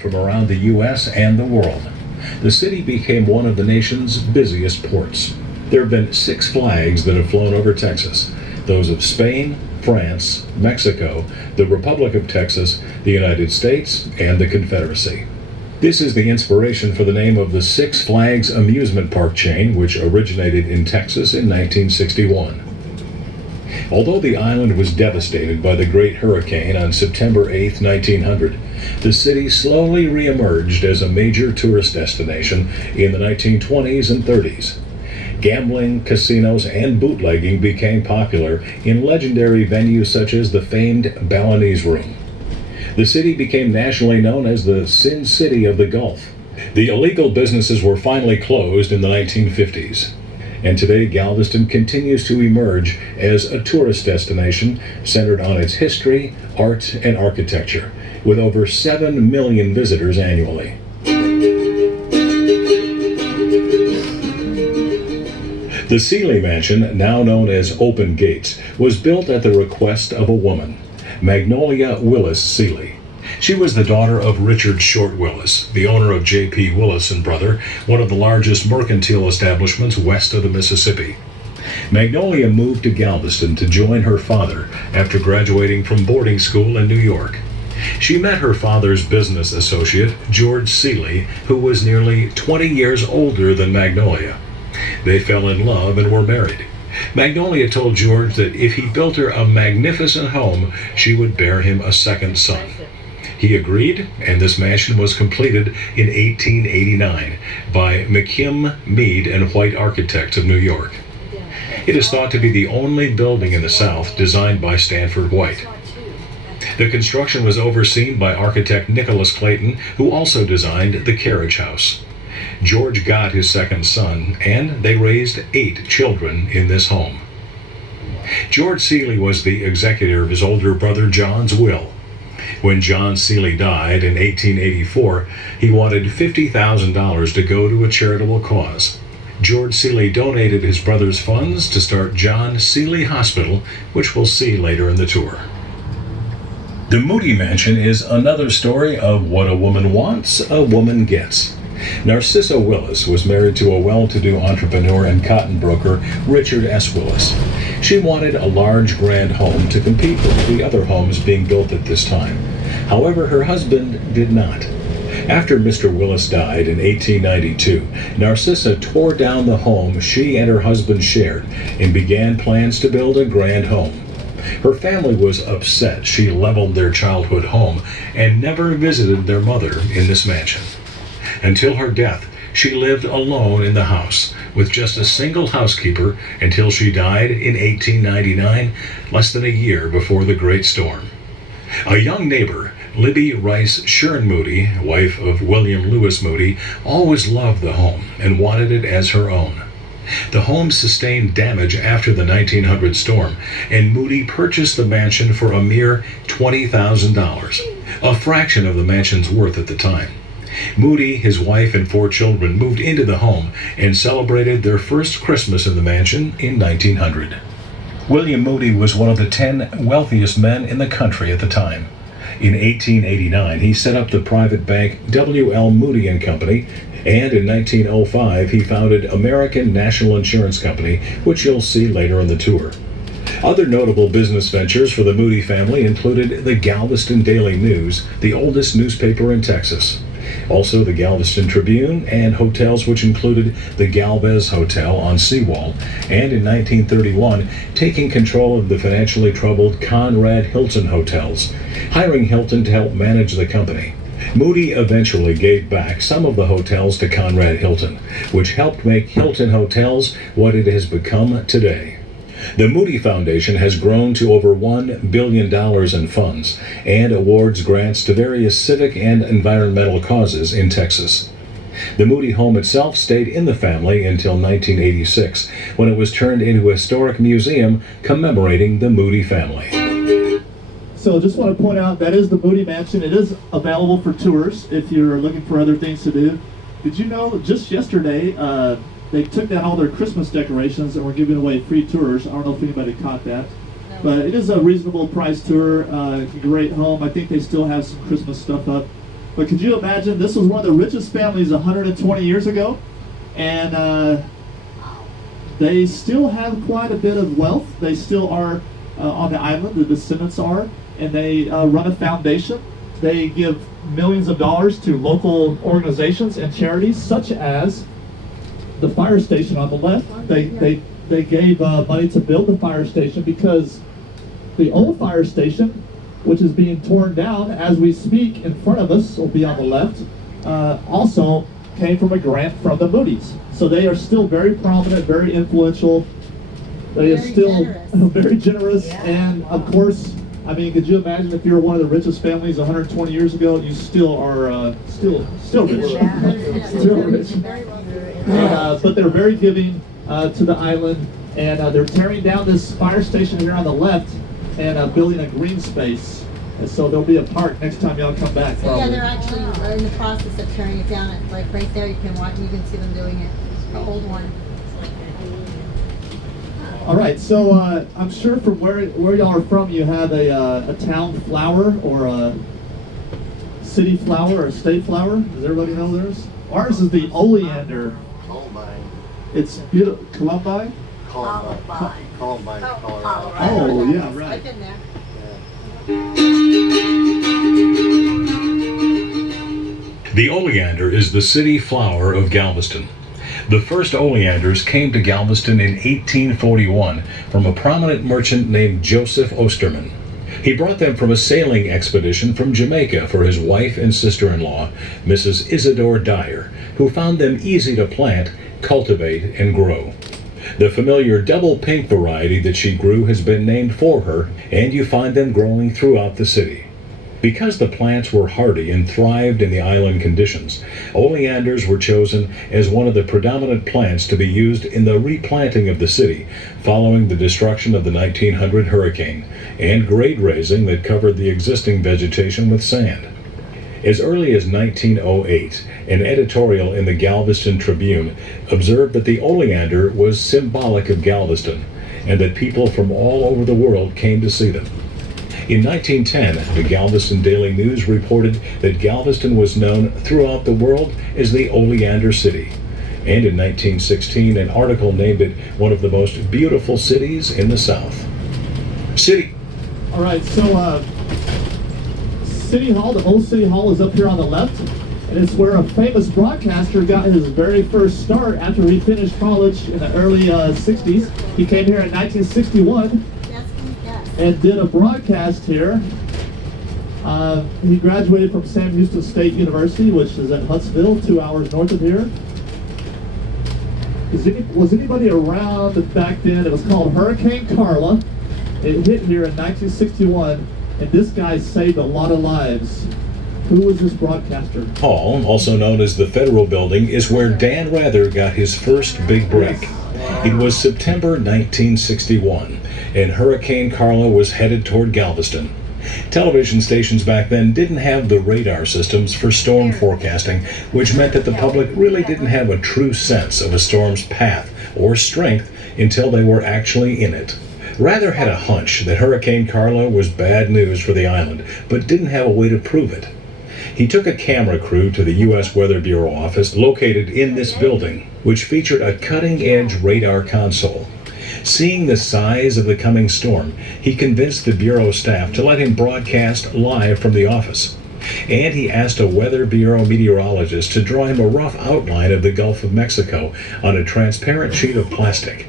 from around the U.S. and the world. The city became one of the nation's busiest ports. There have been 6 flags that have flown over Texas, those of Spain, France, Mexico, the Republic of Texas, the United States, and the Confederacy. This is the inspiration for the name of the Six Flags amusement park chain, which originated in Texas in 1961. Although the island was devastated by the Great Hurricane on September 8, 1900, the city slowly re-emerged as a major tourist destination in the 1920s and 30s. Gambling, casinos, and bootlegging became popular in legendary venues such as the famed Balinese Room. The city became nationally known as the Sin City of the Gulf. The illegal businesses were finally closed in the 1950s. And today Galveston continues to emerge as a tourist destination centered on its history, art, and architecture, with over 7 million visitors annually. The Seeley Mansion, now known as Open Gates, was built at the request of a woman, Magnolia Willis Seeley. She was the daughter of Richard Short Willis, the owner of J.P. Willis and Brother, one of the largest mercantile establishments west of the Mississippi. Magnolia moved to Galveston to join her father after graduating from boarding school in New York. She met her father's business associate, George Seeley, who was nearly 20 years older than Magnolia. They fell in love and were married. Magnolia told George that if he built her a magnificent home, she would bear him a second son. He agreed, and this mansion was completed in 1889 by McKim, Mead, and White Architects of New York. It is thought to be the only building in the South designed by Stanford White. The construction was overseen by architect Nicholas Clayton, who also designed the carriage house. George got his second son, and they raised 8 children in this home. George Seeley was the executor of his older brother John's will. When John Seeley died in 1884, he wanted $50,000 to go to a charitable cause. George Seeley donated his brother's funds to start John Seeley Hospital, which we'll see later in the tour. The Moody Mansion is another story of what a woman wants, a woman gets. Narcissa Willis was married to a well-to-do entrepreneur and cotton broker, Richard S. Willis. She wanted a large, grand home to compete with the other homes being built at this time. However, her husband did not. After Mr. Willis died in 1892, Narcissa tore down the home she and her husband shared and began plans to build a grand home. Her family was upset she leveled their childhood home and never visited their mother in this mansion. Until her death, she lived alone in the house, with just a single housekeeper until she died in 1899, less than a year before the Great Storm. A young neighbor, Libby Rice Shern Moody, wife of William Lewis Moody, always loved the home and wanted it as her own. The home sustained damage after the 1900 storm, and Moody purchased the mansion for a mere $20,000, a fraction of the mansion's worth at the time. Moody, his wife, and 4 children moved into the home and celebrated their first Christmas in the mansion in 1900. William Moody was one of the 10 wealthiest men in the country at the time. In 1889, he set up the private bank W.L. Moody and Company, and in 1905, he founded American National Insurance Company, which you'll see later in the tour. Other notable business ventures for the Moody family included the Galveston Daily News, the oldest newspaper in Texas. Also the Galveston Tribune, and hotels which included the Galvez Hotel on Seawall, and in 1931, taking control of the financially troubled Conrad Hilton hotels, hiring Hilton to help manage the company. Moody eventually gave back some of the hotels to Conrad Hilton, which helped make Hilton Hotels what it has become today. The Moody Foundation has grown to over $1 billion in funds and awards grants to various civic and environmental causes in Texas. The Moody home itself stayed in the family until 1986, when it was turned into a historic museum commemorating the Moody family. So just want to point out, that is the Moody Mansion. It is available for tours if you're looking for other things to do. Did you know just yesterday, they took down all their Christmas decorations and were giving away free tours. I don't know if anybody caught that. No. But it is a reasonable price tour, great home. I think they still have some Christmas stuff up. But could you imagine, this was one of the richest families 120 years ago, and they still have quite a bit of wealth. They still are on the island, the descendants are, and they run a foundation. They give millions of dollars to local organizations and charities, such as the fire station on the left. They gave money to build the fire station because the old fire station, which is being torn down as we speak in front of us, will be on the left, also came from a grant from the Moody's. So they are still very prominent, very influential. They are still very generous, and of course, I mean, could you imagine if you're one of the richest families 120 years ago? You still are still rich, still rich. But they're very giving to the island, and they're tearing down this fire station here on the left and building a green space. And so there'll be a park next time y'all come back. So yeah, they're actually in the process of tearing it down. Like right there, you can watch. You can see them doing it. The old one. All right, so I'm sure from where y'all are from, you have a town flower or a city flower or a state flower. Does everybody know theirs? Ours is the oleander. Columbine. It's beautiful. Columbine? Columbine, Colorado. Oh, yeah, right. I've been there. The oleander is the city flower of Galveston. The first oleanders came to Galveston in 1841 from a prominent merchant named Joseph Osterman. He brought them from a sailing expedition from Jamaica for his wife and sister-in-law, Mrs. Isidore Dyer, who found them easy to plant, cultivate, and grow. The familiar double pink variety that she grew has been named for her, and you find them growing throughout the city. Because the plants were hardy and thrived in the island conditions, oleanders were chosen as one of the predominant plants to be used in the replanting of the city following the destruction of the 1900 hurricane and grade raising that covered the existing vegetation with sand. As early as 1908, an editorial in the Galveston Tribune observed that the oleander was symbolic of Galveston and that people from all over the world came to see them. In 1910, the Galveston Daily News reported that Galveston was known throughout the world as the Oleander City. And in 1916, an article named it one of the most beautiful cities in the South. All right, so City Hall, the old City Hall is up here on the left, and it's where a famous broadcaster got his very first start after he finished college in the early 60s. He came here in 1961. And did a broadcast here. He graduated from Sam Houston State University, which is at Huntsville, 2 hours north of here. Was anybody around back then? It was called Hurricane Carla. It hit here in 1961, and this guy saved a lot of lives. Who was this broadcaster? Hall, also known as the Federal Building, is where Dan Rather got his first big break. It was September 1961, and Hurricane Carla was headed toward Galveston. Television stations back then didn't have the radar systems for storm forecasting, which meant that the public really didn't have a true sense of a storm's path or strength until they were actually in it. Rather had a hunch that Hurricane Carla was bad news for the island, but didn't have a way to prove it. He took a camera crew to the U.S. Weather Bureau office located in this building, which featured a cutting-edge radar console. Seeing the size of the coming storm, he convinced the Bureau staff to let him broadcast live from the office. And he asked a Weather Bureau meteorologist to draw him a rough outline of the Gulf of Mexico on a transparent sheet of plastic.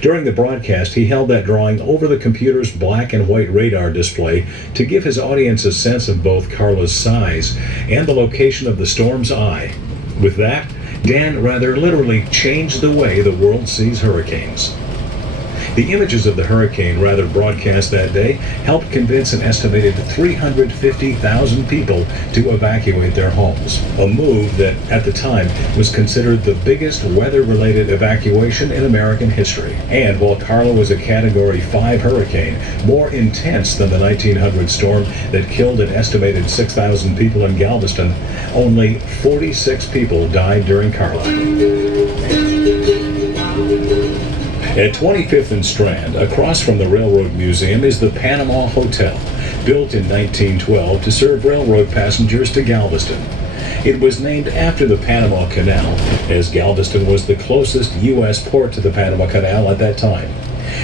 During the broadcast, he held that drawing over the computer's black and white radar display to give his audience a sense of both Carla's size and the location of the storm's eye. With that, Dan rather literally changed the way the world sees hurricanes. The images of the hurricane rather broadcast that day helped convince an estimated 350,000 people to evacuate their homes, a move that at the time was considered the biggest weather-related evacuation in American history. And while Carla was a Category 5 hurricane, more intense than the 1900 storm that killed an estimated 6,000 people in Galveston, only 46 people died during Carla. At 25th and Strand, across from the Railroad Museum, is the Panama Hotel. built in 1912 to serve railroad passengers to Galveston. It was named after the Panama Canal, as Galveston was the closest U.S. port to the Panama Canal at that time.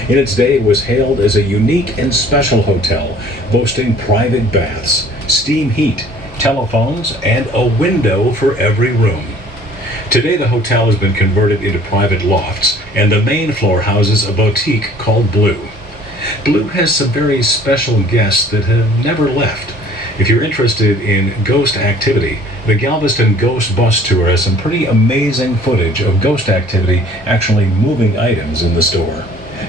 In its day, it was hailed as a unique and special hotel, boasting private baths, steam heat, telephones, and a window for every room. Today, the hotel has been converted into private lofts, and the main floor houses a boutique called Blue. Blue has some very special guests that have never left. If you're interested in ghost activity, the Galveston Ghost Bus Tour has some pretty amazing footage of ghost activity actually moving items in the store.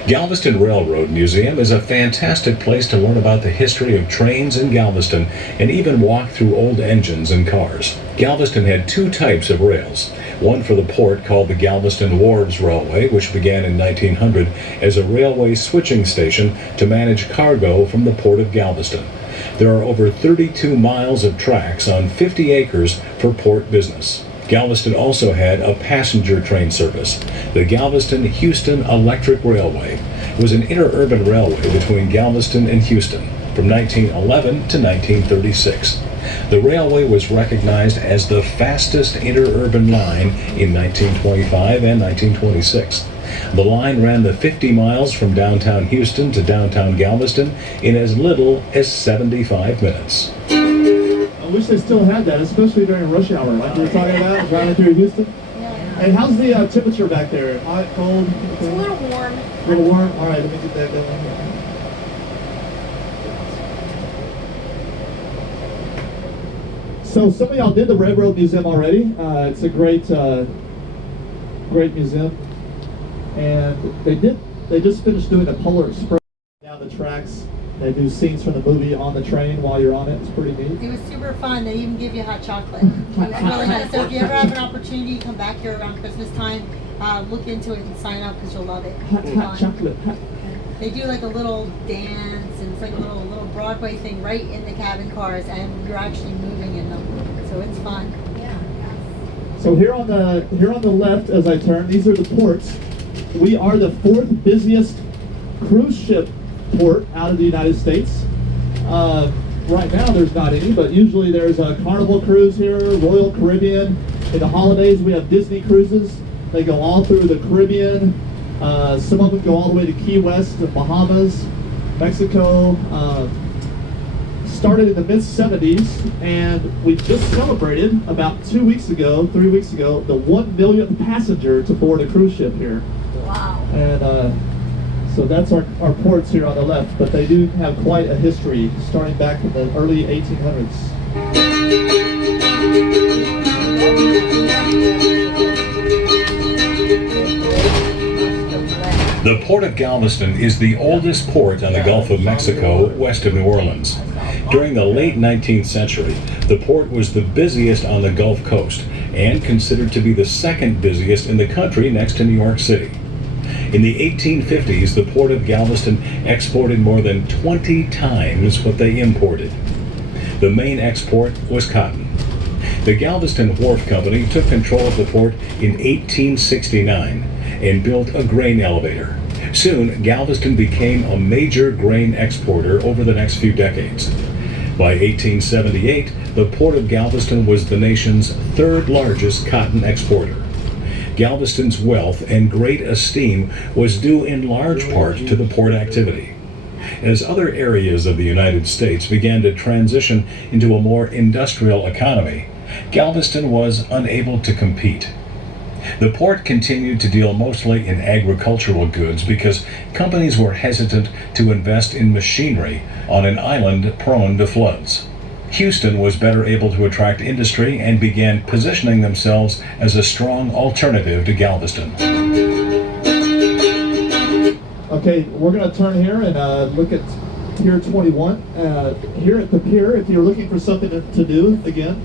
Galveston Railroad Museum is a fantastic place to learn about the history of trains in Galveston and even walk through old engines and cars. Galveston had two types of rails, one for the port called the Galveston Wharves Railway, which began in 1900 as a railway switching station to manage cargo from the port of Galveston. There are over 32 miles of tracks on 50 acres for port business. Galveston also had a passenger train service. The Galveston-Houston Electric Railway was an interurban railway between Galveston and Houston from 1911 to 1936. The railway was recognized as the fastest interurban line in 1925 and 1926. The line ran the 50 miles from downtown Houston to downtown Galveston in as little as 75 minutes. I wish they still had that, especially during rush hour, like we were talking about, driving through Houston. Yeah. And how's the temperature back there? Hot, cold? It's a little warm. A little warm? All right, let me get that going. So some of y'all did the Railroad Museum already. It's a great museum. And they just finished doing the Polar Express down the tracks. They do scenes from the movie on the train while you're on it. It's pretty neat. It was super fun. They even give you hot chocolate. It was really nice. So if you ever have an opportunity, come back here around Christmas time, look into it and sign up because you'll love it. Hot chocolate. They do like a little dance and it's like a little Broadway thing right in the cabin cars, and you're actually moving in them. So it's fun. Yeah. So here on the left, as I turn, these are the ports. We are the fourth busiest cruise ship port out of the United States. Right now there's not any, but usually there's a Carnival cruise here, Royal Caribbean. In the holidays we have Disney cruises. They go all through the Caribbean. Some of them go all the way to Key West, the Bahamas, Mexico. Started in the mid-70s, and we just celebrated about 3 weeks ago, the 1 millionth passenger to board a cruise ship here. Wow. And so that's our ports here on the left, but they do have quite a history, starting back in the early 1800s. The Port of Galveston is the oldest port on the Gulf of Mexico, west of New Orleans. During the late 19th century, the port was the busiest on the Gulf Coast and considered to be the second busiest in the country next to New York City. In the 1850s, the Port of Galveston exported more than 20 times what they imported. The main export was cotton. The Galveston Wharf Company took control of the port in 1869 and built a grain elevator. Soon, Galveston became a major grain exporter over the next few decades. By 1878, the Port of Galveston was the nation's third largest cotton exporter. Galveston's wealth and great esteem was due in large part to the port activity. As other areas of the United States began to transition into a more industrial economy, Galveston was unable to compete. The port continued to deal mostly in agricultural goods because companies were hesitant to invest in machinery on an island prone to floods. Houston was better able to attract industry and began positioning themselves as a strong alternative to Galveston. Okay, we're going to turn here and look at Pier 21. Here at the pier, if you're looking for something to do, again,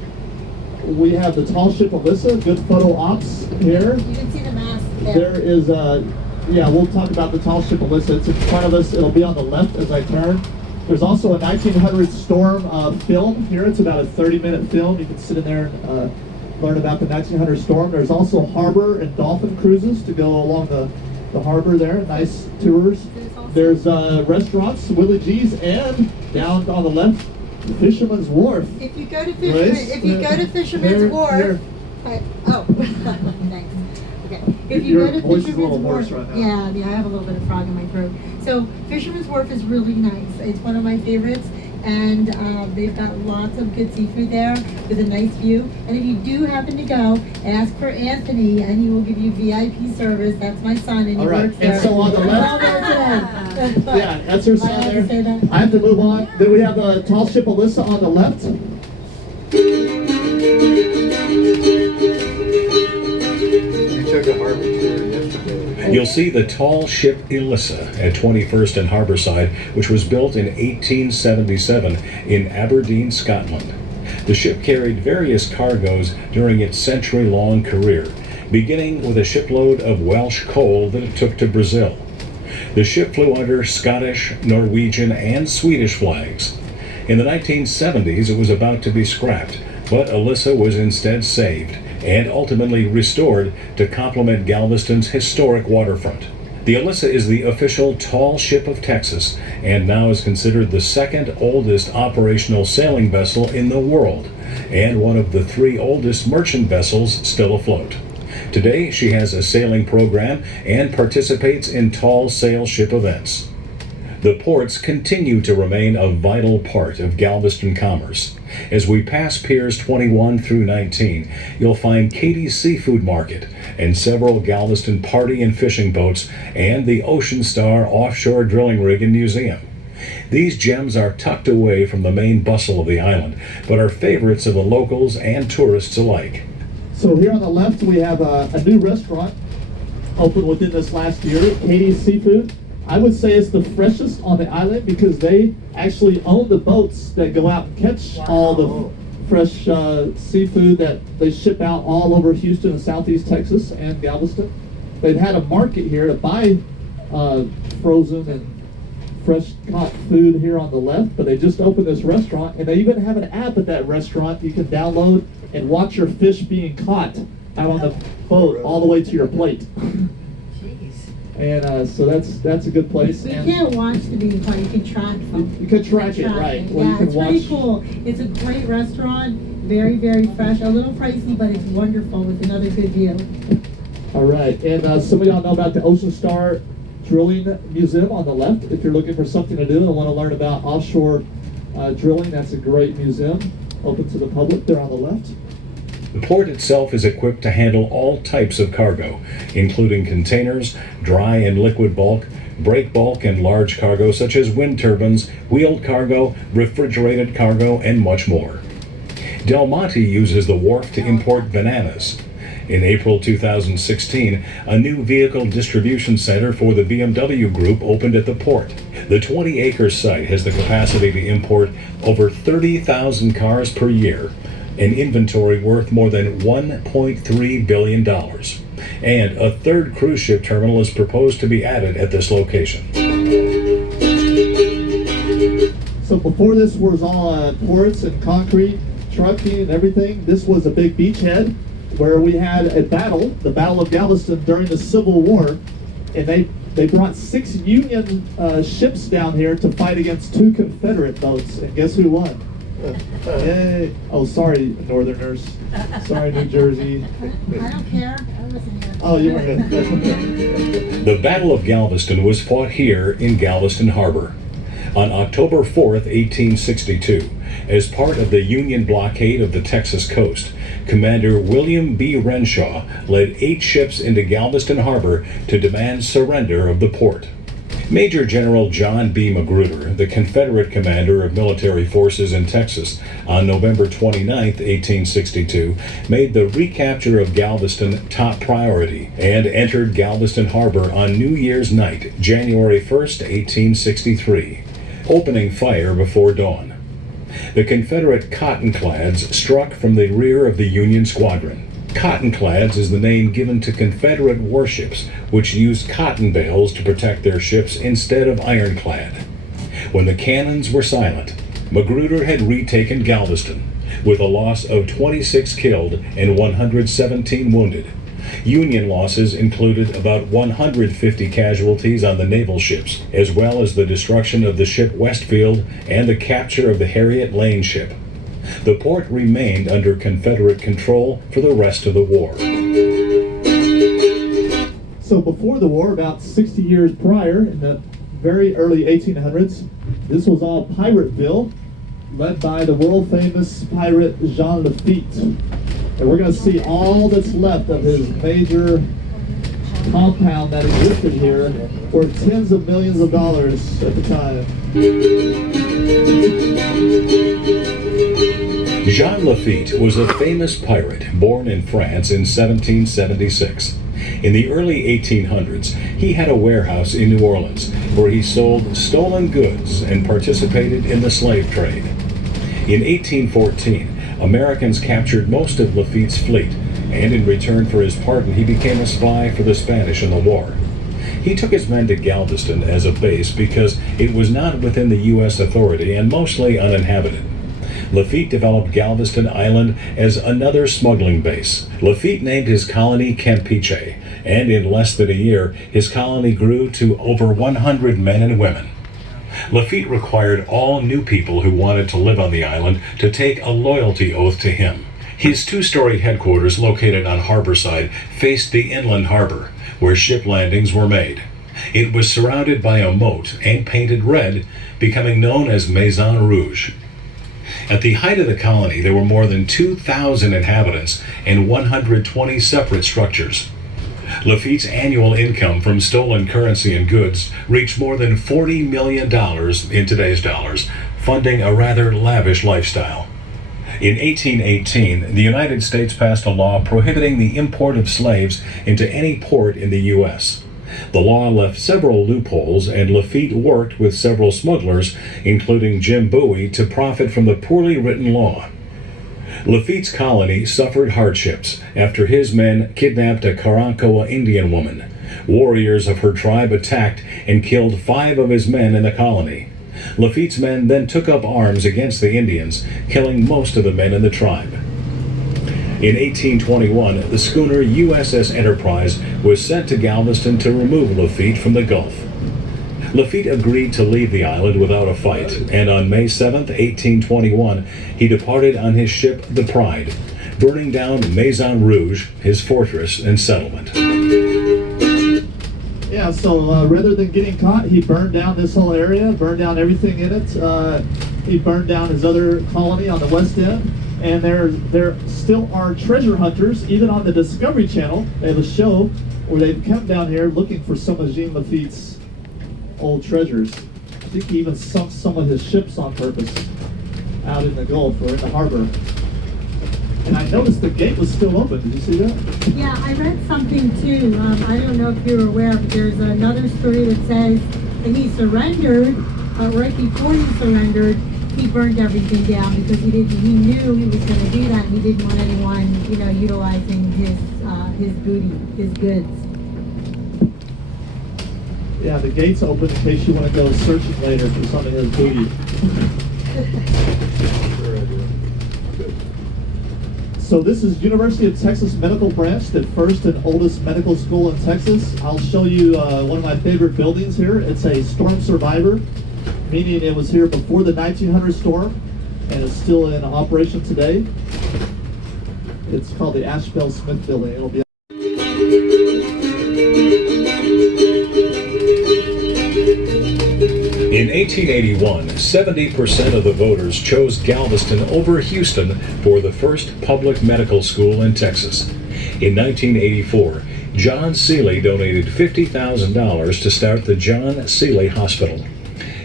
we have the tall ship Alyssa, good photo ops here. You can see the mast there. There is, we'll talk about the tall ship Alyssa. It's in front of us. It'll be on the left as I turn. There's also a 1900 storm film here. It's about a 30-minute film. You can sit in there and learn about the 1900 storm. There's also harbor and dolphin cruises to go along the harbor there. Nice tours. There's There's restaurants, Willie G's, and down on the left, Fisherman's Wharf. If you go to Right? Fisherman's Here, Wharf, here. oh, thanks. Okay. If you Your go to voice is a Fisherman's little Wharf, hoarse right now. yeah, I have a little bit of frog in my throat. So Fisherman's Wharf is really nice. It's one of my favorites, and they've got lots of good seafood there with a nice view. And if you do happen to go, ask for Anthony, and he will give you VIP service. That's my son, and he All right. works there. And so on the left, All there today. yeah, that's her I son have to say there. that. I have to move on. Then we have the tall ship Alyssa on the left. You took a harbor tour yesterday. You'll see the tall ship Elissa at 21st and Harborside, which was built in 1877 in Aberdeen, Scotland. The ship carried various cargoes during its century-long career, beginning with a shipload of Welsh coal that it took to Brazil. The ship flew under Scottish, Norwegian, and Swedish flags. In the 1970s, it was about to be scrapped, but Elissa was instead saved and ultimately restored to complement Galveston's historic waterfront. The Elissa is the official tall ship of Texas and now is considered the second oldest operational sailing vessel in the world and one of the 3 oldest merchant vessels still afloat. Today, she has a sailing program and participates in tall sail ship events. The ports continue to remain a vital part of Galveston commerce. As we pass Piers 21 through 19, you'll find Katie's Seafood Market and several Galveston party and fishing boats and the Ocean Star offshore drilling rig and museum. These gems are tucked away from the main bustle of the island, but are favorites of the locals and tourists alike. So here on the left, we have a new restaurant opened within this last year, Katie's Seafood. I would say it's the freshest on the island because they actually own the boats that go out and catch all the fresh seafood that they ship out all over Houston and Southeast Texas and Galveston. They've had a market here to buy frozen and fresh caught food here on the left, but they just opened this restaurant, and they even have an app at that restaurant you can download and watch your fish being caught out on the boat all the way to your plate. And so that's a good place. You And can't watch the being caught, you can track them. you can track it, right? Well, you Yeah, can it's watch. pretty cool. It's a great restaurant, very, very fresh, a little pricey, but it's wonderful with another good view. All right, and some of y'all know about the Ocean Star Drilling Museum on the left. If you're looking for something to do and want to learn about offshore drilling, that's a great museum, open to the public there on the left. The port itself is equipped to handle all types of cargo, including containers, dry and liquid bulk, break bulk, and large cargo such as wind turbines, wheeled cargo, refrigerated cargo, and much more. Del Monte uses the wharf to import bananas. In April 2016, a new vehicle distribution center for the BMW Group opened at the port. The 20-acre site has the capacity to import over 30,000 cars per year, an inventory worth more than $1.3 billion. And a third cruise ship terminal is proposed to be added at this location. So before this was all ports and concrete, trucking and everything, this was a big beachhead where we had a battle, the Battle of Galveston during the Civil War, and they brought 6 Union ships down here to fight against 2 Confederate boats, and guess who won? Yay! Oh, sorry, Northerners. Sorry, New Jersey. I don't care, I wasn't here. Oh, you were good. The Battle of Galveston was fought here in Galveston Harbor. On October 4th, 1862, as part of the Union blockade of the Texas coast, Commander William B. Renshaw led 8 ships into Galveston Harbor to demand surrender of the port. Major General John B. Magruder, the Confederate commander of military forces in Texas, on November 29, 1862, made the recapture of Galveston top priority and entered Galveston Harbor on New Year's night, January 1, 1863, opening fire before dawn. The Confederate cottonclads struck from the rear of the Union squadron. Cottonclads is the name given to Confederate warships which used cotton bales to protect their ships instead of ironclad. When the cannons were silent, Magruder had retaken Galveston with a loss of 26 killed and 117 wounded. Union losses included about 150 casualties on the naval ships, as well as the destruction of the ship Westfield and the capture of the Harriet Lane ship. The port remained under Confederate control for the rest of the war. So before the war, about 60 years prior, in the very early 1800s, this was all Pirateville, led by the world-famous pirate Jean Lafitte. And we're going to see all that's left of his major compound that existed here, worth tens of millions of dollars at the time. Jean Lafitte was a famous pirate born in France in 1776. In the early 1800s, he had a warehouse in New Orleans where he sold stolen goods and participated in the slave trade. In 1814, Americans captured most of Lafitte's fleet, and in return for his pardon, he became a spy for the Spanish in the war. He took his men to Galveston as a base because it was not within the U.S. authority and mostly uninhabited. Lafitte developed Galveston Island as another smuggling base. Lafitte named his colony Campeche, and in less than a year, his colony grew to over 100 men and women. Lafitte required all new people who wanted to live on the island to take a loyalty oath to him. His two-story headquarters, located on Harborside, faced the inland harbor, where ship landings were made. It was surrounded by a moat and painted red, becoming known as Maison Rouge. At the height of the colony, there were more than 2,000 inhabitants and 120 separate structures. Lafitte's annual income from stolen currency and goods reached more than $40 million in today's dollars, funding a rather lavish lifestyle. In 1818, the United States passed a law prohibiting the import of slaves into any port in the U.S. The law left several loopholes, and Lafitte worked with several smugglers, including Jim Bowie, to profit from the poorly written law. Lafitte's colony suffered hardships after his men kidnapped a Karankawa Indian woman. Warriors of her tribe attacked and killed 5 of his men in the colony. Lafitte's men then took up arms against the Indians, killing most of the men in the tribe. In 1821, the schooner USS Enterprise was sent to Galveston to remove Lafitte from the Gulf. Lafitte agreed to leave the island without a fight, and on May 7, 1821, he departed on his ship, the Pride, burning down Maison Rouge, his fortress and settlement. Yeah, so rather than getting caught, he burned down this whole area, burned down everything in it. He burned down his other colony on the west end, and there still are treasure hunters, even on the Discovery Channel. They have a show where they've come down here looking for some of Jean Lafitte's old treasures. I think he even sunk some of his ships on purpose out in the Gulf or in the harbor. And I noticed the gate was still open. Did you see that? Yeah, I read something too. I don't know if you're aware, but there's another story that says that he surrendered, right before he surrendered, he burned everything down because he knew he was going to do that, and he didn't want anyone, utilizing his booty, his goods. Yeah, the gate's open in case you want to go searching later for some of his booty. So this is University of Texas Medical Branch, the first and oldest medical school in Texas. I'll show you one of my favorite buildings here. It's a storm survivor, meaning it was here before the 1900 storm, and it's still in operation today. It's called the Ashbel Smith Building. It'll be In 1881, 70% of the voters chose Galveston over Houston for the first public medical school in Texas. In 1984, John Seeley donated $50,000 to start the John Seeley Hospital.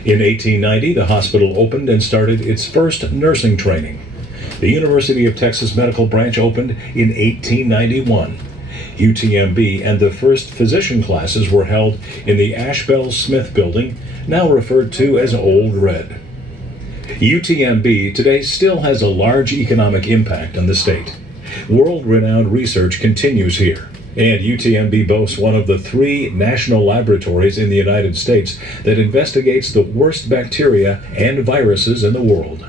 In 1890, the hospital opened and started its first nursing training. The University of Texas Medical Branch opened in 1891. UTMB and the first physician classes were held in the Ashbel Smith Building, now referred to as Old Red. UTMB today still has a large economic impact on the state. World-renowned research continues here, and UTMB boasts one of the 3 national laboratories in the United States that investigates the worst bacteria and viruses in the world.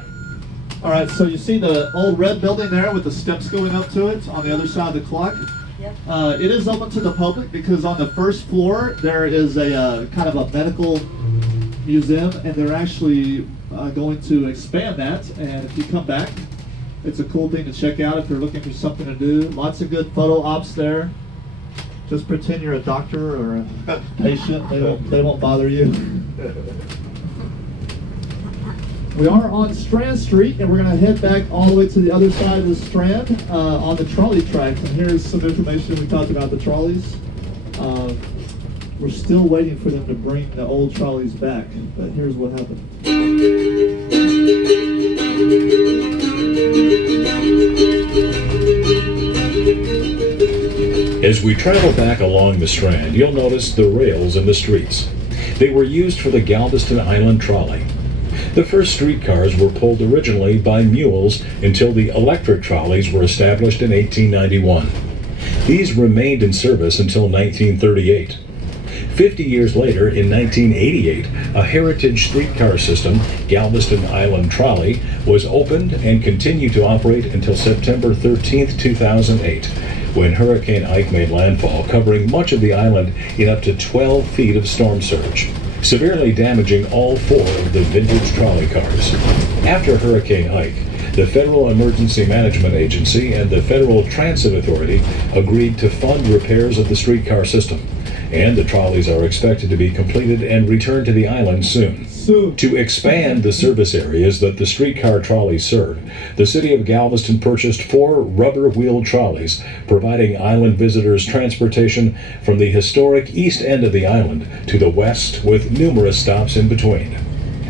all right. So you see the Old Red Building there with the steps going up to it on the other side of the clock. It is open to the public because on the first floor there is a kind of a medical museum, and they're actually going to expand that. And if you come back, it's a cool thing to check out if you're looking for something to do. Lots of good photo ops there. Just pretend you're a doctor or a patient. They won't bother you. We are on Strand Street, and we're going to head back all the way to the other side of the Strand on the trolley tracks. And here's some information. We talked about the trolleys. We're still waiting for them to bring the old trolleys back, but here's what happened. As we travel back along the Strand, you'll notice the rails in the streets. They were used for the Galveston Island trolley. The first streetcars were pulled originally by mules until the electric trolleys were established in 1891. These remained in service until 1938. 50 years later, in 1988, a heritage streetcar system, Galveston Island Trolley, was opened and continued to operate until September 13, 2008, when Hurricane Ike made landfall, covering much of the island in up to 12 feet of storm surge, severely damaging all 4 of the vintage trolley cars. After Hurricane Ike, the Federal Emergency Management Agency and the Federal Transit Authority agreed to fund repairs of the streetcar system, and the trolleys are expected to be completed and returned to the island soon. To expand the service areas that the streetcar trolleys serve, the city of Galveston purchased 4 rubber-wheeled trolleys, providing island visitors transportation from the historic east end of the island to the west, with numerous stops in between.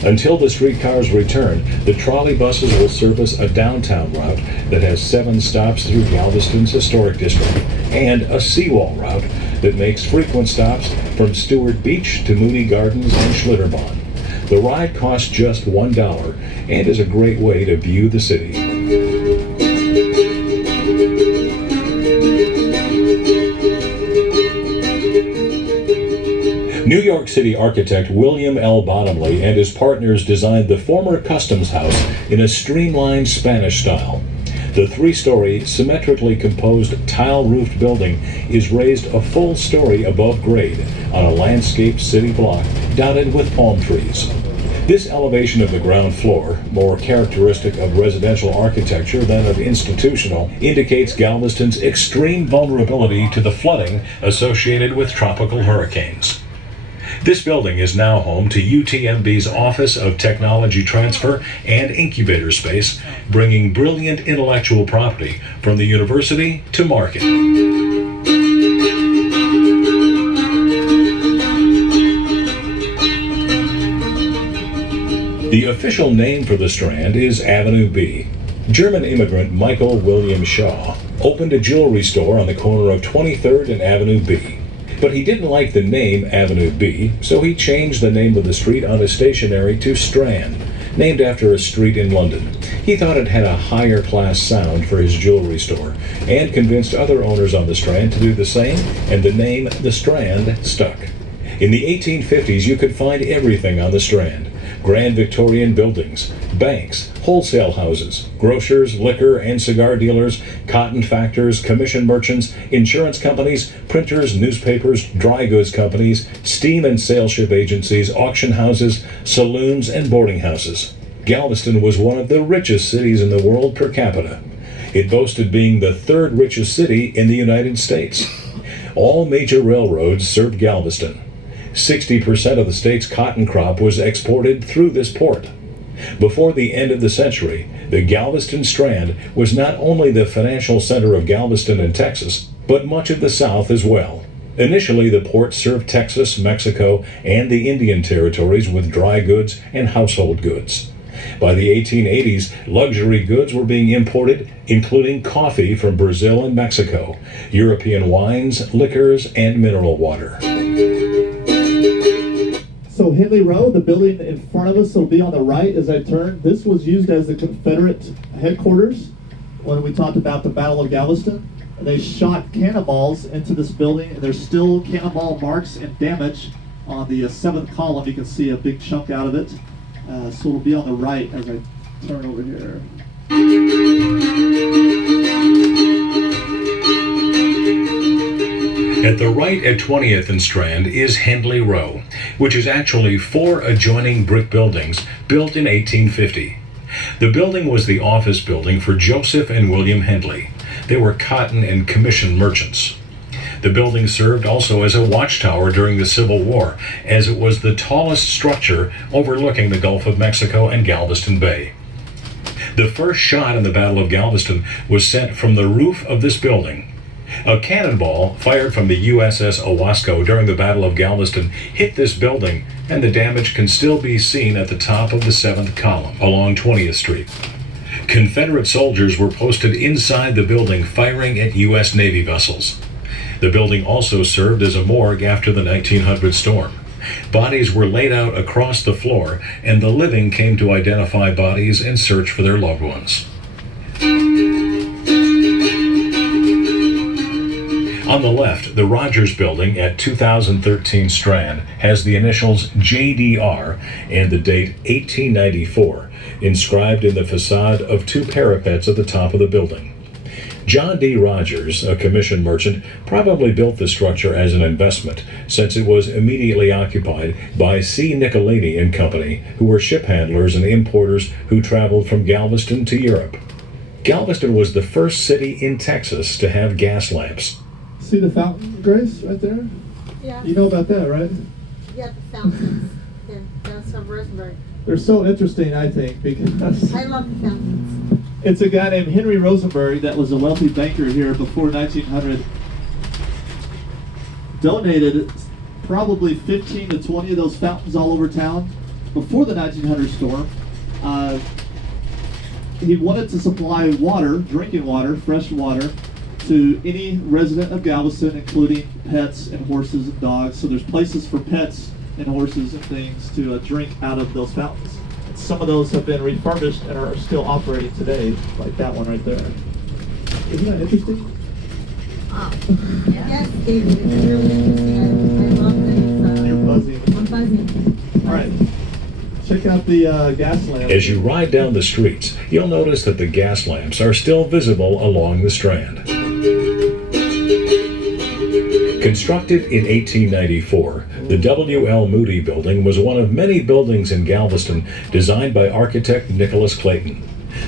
Until the streetcars return, the trolley buses will service a downtown route that has 7 stops through Galveston's historic district, and a seawall route that makes frequent stops from Stewart Beach to Moody Gardens and Schlitterbahn. The ride costs just $1 and is a great way to view the city. New York City architect William L. Bottomley and his partners designed the former Customs House in a streamlined Spanish style. The 3-story, symmetrically composed, tile-roofed building is raised a full story above grade on a landscaped city block dotted with palm trees. This elevation of the ground floor, more characteristic of residential architecture than of institutional, indicates Galveston's extreme vulnerability to the flooding associated with tropical hurricanes. This building is now home to UTMB's Office of Technology Transfer and Incubator Space, bringing brilliant intellectual property from the university to market. The official name for the Strand is Avenue B. German immigrant Michael William Shaw opened a jewelry store on the corner of 23rd and Avenue B. But he didn't like the name Avenue B, so he changed the name of the street on his stationery to Strand, named after a street in London. He thought it had a higher class sound for his jewelry store, and convinced other owners on the Strand to do the same, and the name The Strand stuck. In the 1850s, you could find everything on the Strand: grand Victorian buildings, banks, wholesale houses, grocers, liquor and cigar dealers, cotton factors, commission merchants, insurance companies, printers, newspapers, dry goods companies, steam and sail ship agencies, auction houses, saloons, and boarding houses. Galveston was one of the richest cities in the world per capita. It boasted being the 3rd richest city in the United States. All major railroads served Galveston. 60% of the state's cotton crop was exported through this port. Before the end of the century, the Galveston Strand was not only the financial center of Galveston and Texas, but much of the South as well. Initially, the port served Texas, Mexico, and the Indian territories with dry goods and household goods. By the 1880s, luxury goods were being imported, including coffee from Brazil and Mexico, European wines, liquors, and mineral water. So Hendley Row, the building in front of us will be on the right as I turn. This was used as the Confederate headquarters when we talked about the Battle of Galveston. They shot cannonballs into this building, and there's still cannonball marks and damage on the 7th column. You can see a big chunk out of it. So it'll be on the right as I turn over here. At the right at 20th and Strand is Hendley Row, which is actually 4 adjoining brick buildings built in 1850. The building was the office building for Joseph and William Hendley. They were cotton and commission merchants. The building served also as a watchtower during the Civil War, as it was the tallest structure overlooking the Gulf of Mexico and Galveston Bay. The first shot in the Battle of Galveston was sent from the roof of this building. A cannonball fired from the USS Owasco during the Battle of Galveston hit this building, and the damage can still be seen at the top of the 7th column along 20th Street. Confederate soldiers were posted inside the building firing at U.S. Navy vessels. The building also served as a morgue after the 1900 storm. Bodies were laid out across the floor, and the living came to identify bodies and search for their loved ones. On the left, the Rogers Building at 2013 Strand has the initials JDR and the date 1894 inscribed in the facade of 2 parapets at the top of the building. John D. Rogers, a commission merchant, probably built the structure as an investment, since it was immediately occupied by C. Nicolini and Company, who were ship handlers and importers who traveled from Galveston to Europe. Galveston was the first city in Texas to have gas lamps. See the fountain, Grace, right there? Yeah. You know about that, right? Yeah, the fountains. Yeah, that's from Rosenberg. They're so interesting, I think, because I love the fountains. it's a guy named Henry Rosenberg that was a wealthy banker here before 1900. Donated probably 15 to 20 of those fountains all over town before the 1900 storm. He wanted to supply water, drinking water, fresh water, to any resident of Galveston, including pets and horses and dogs. So there's places for pets and horses and things to drink out of those fountains. Some of those have been refurbished and are still operating today, like that one right there. Isn't that interesting? Yes, David, it's really interesting. I love this. You're buzzing. I'm buzzing. All right. Check out the gas lamp. As you ride down the streets, you'll notice that the gas lamps are still visible along the Strand. Constructed in 1894, the W.L. Moody Building was one of many buildings in Galveston designed by architect Nicholas Clayton.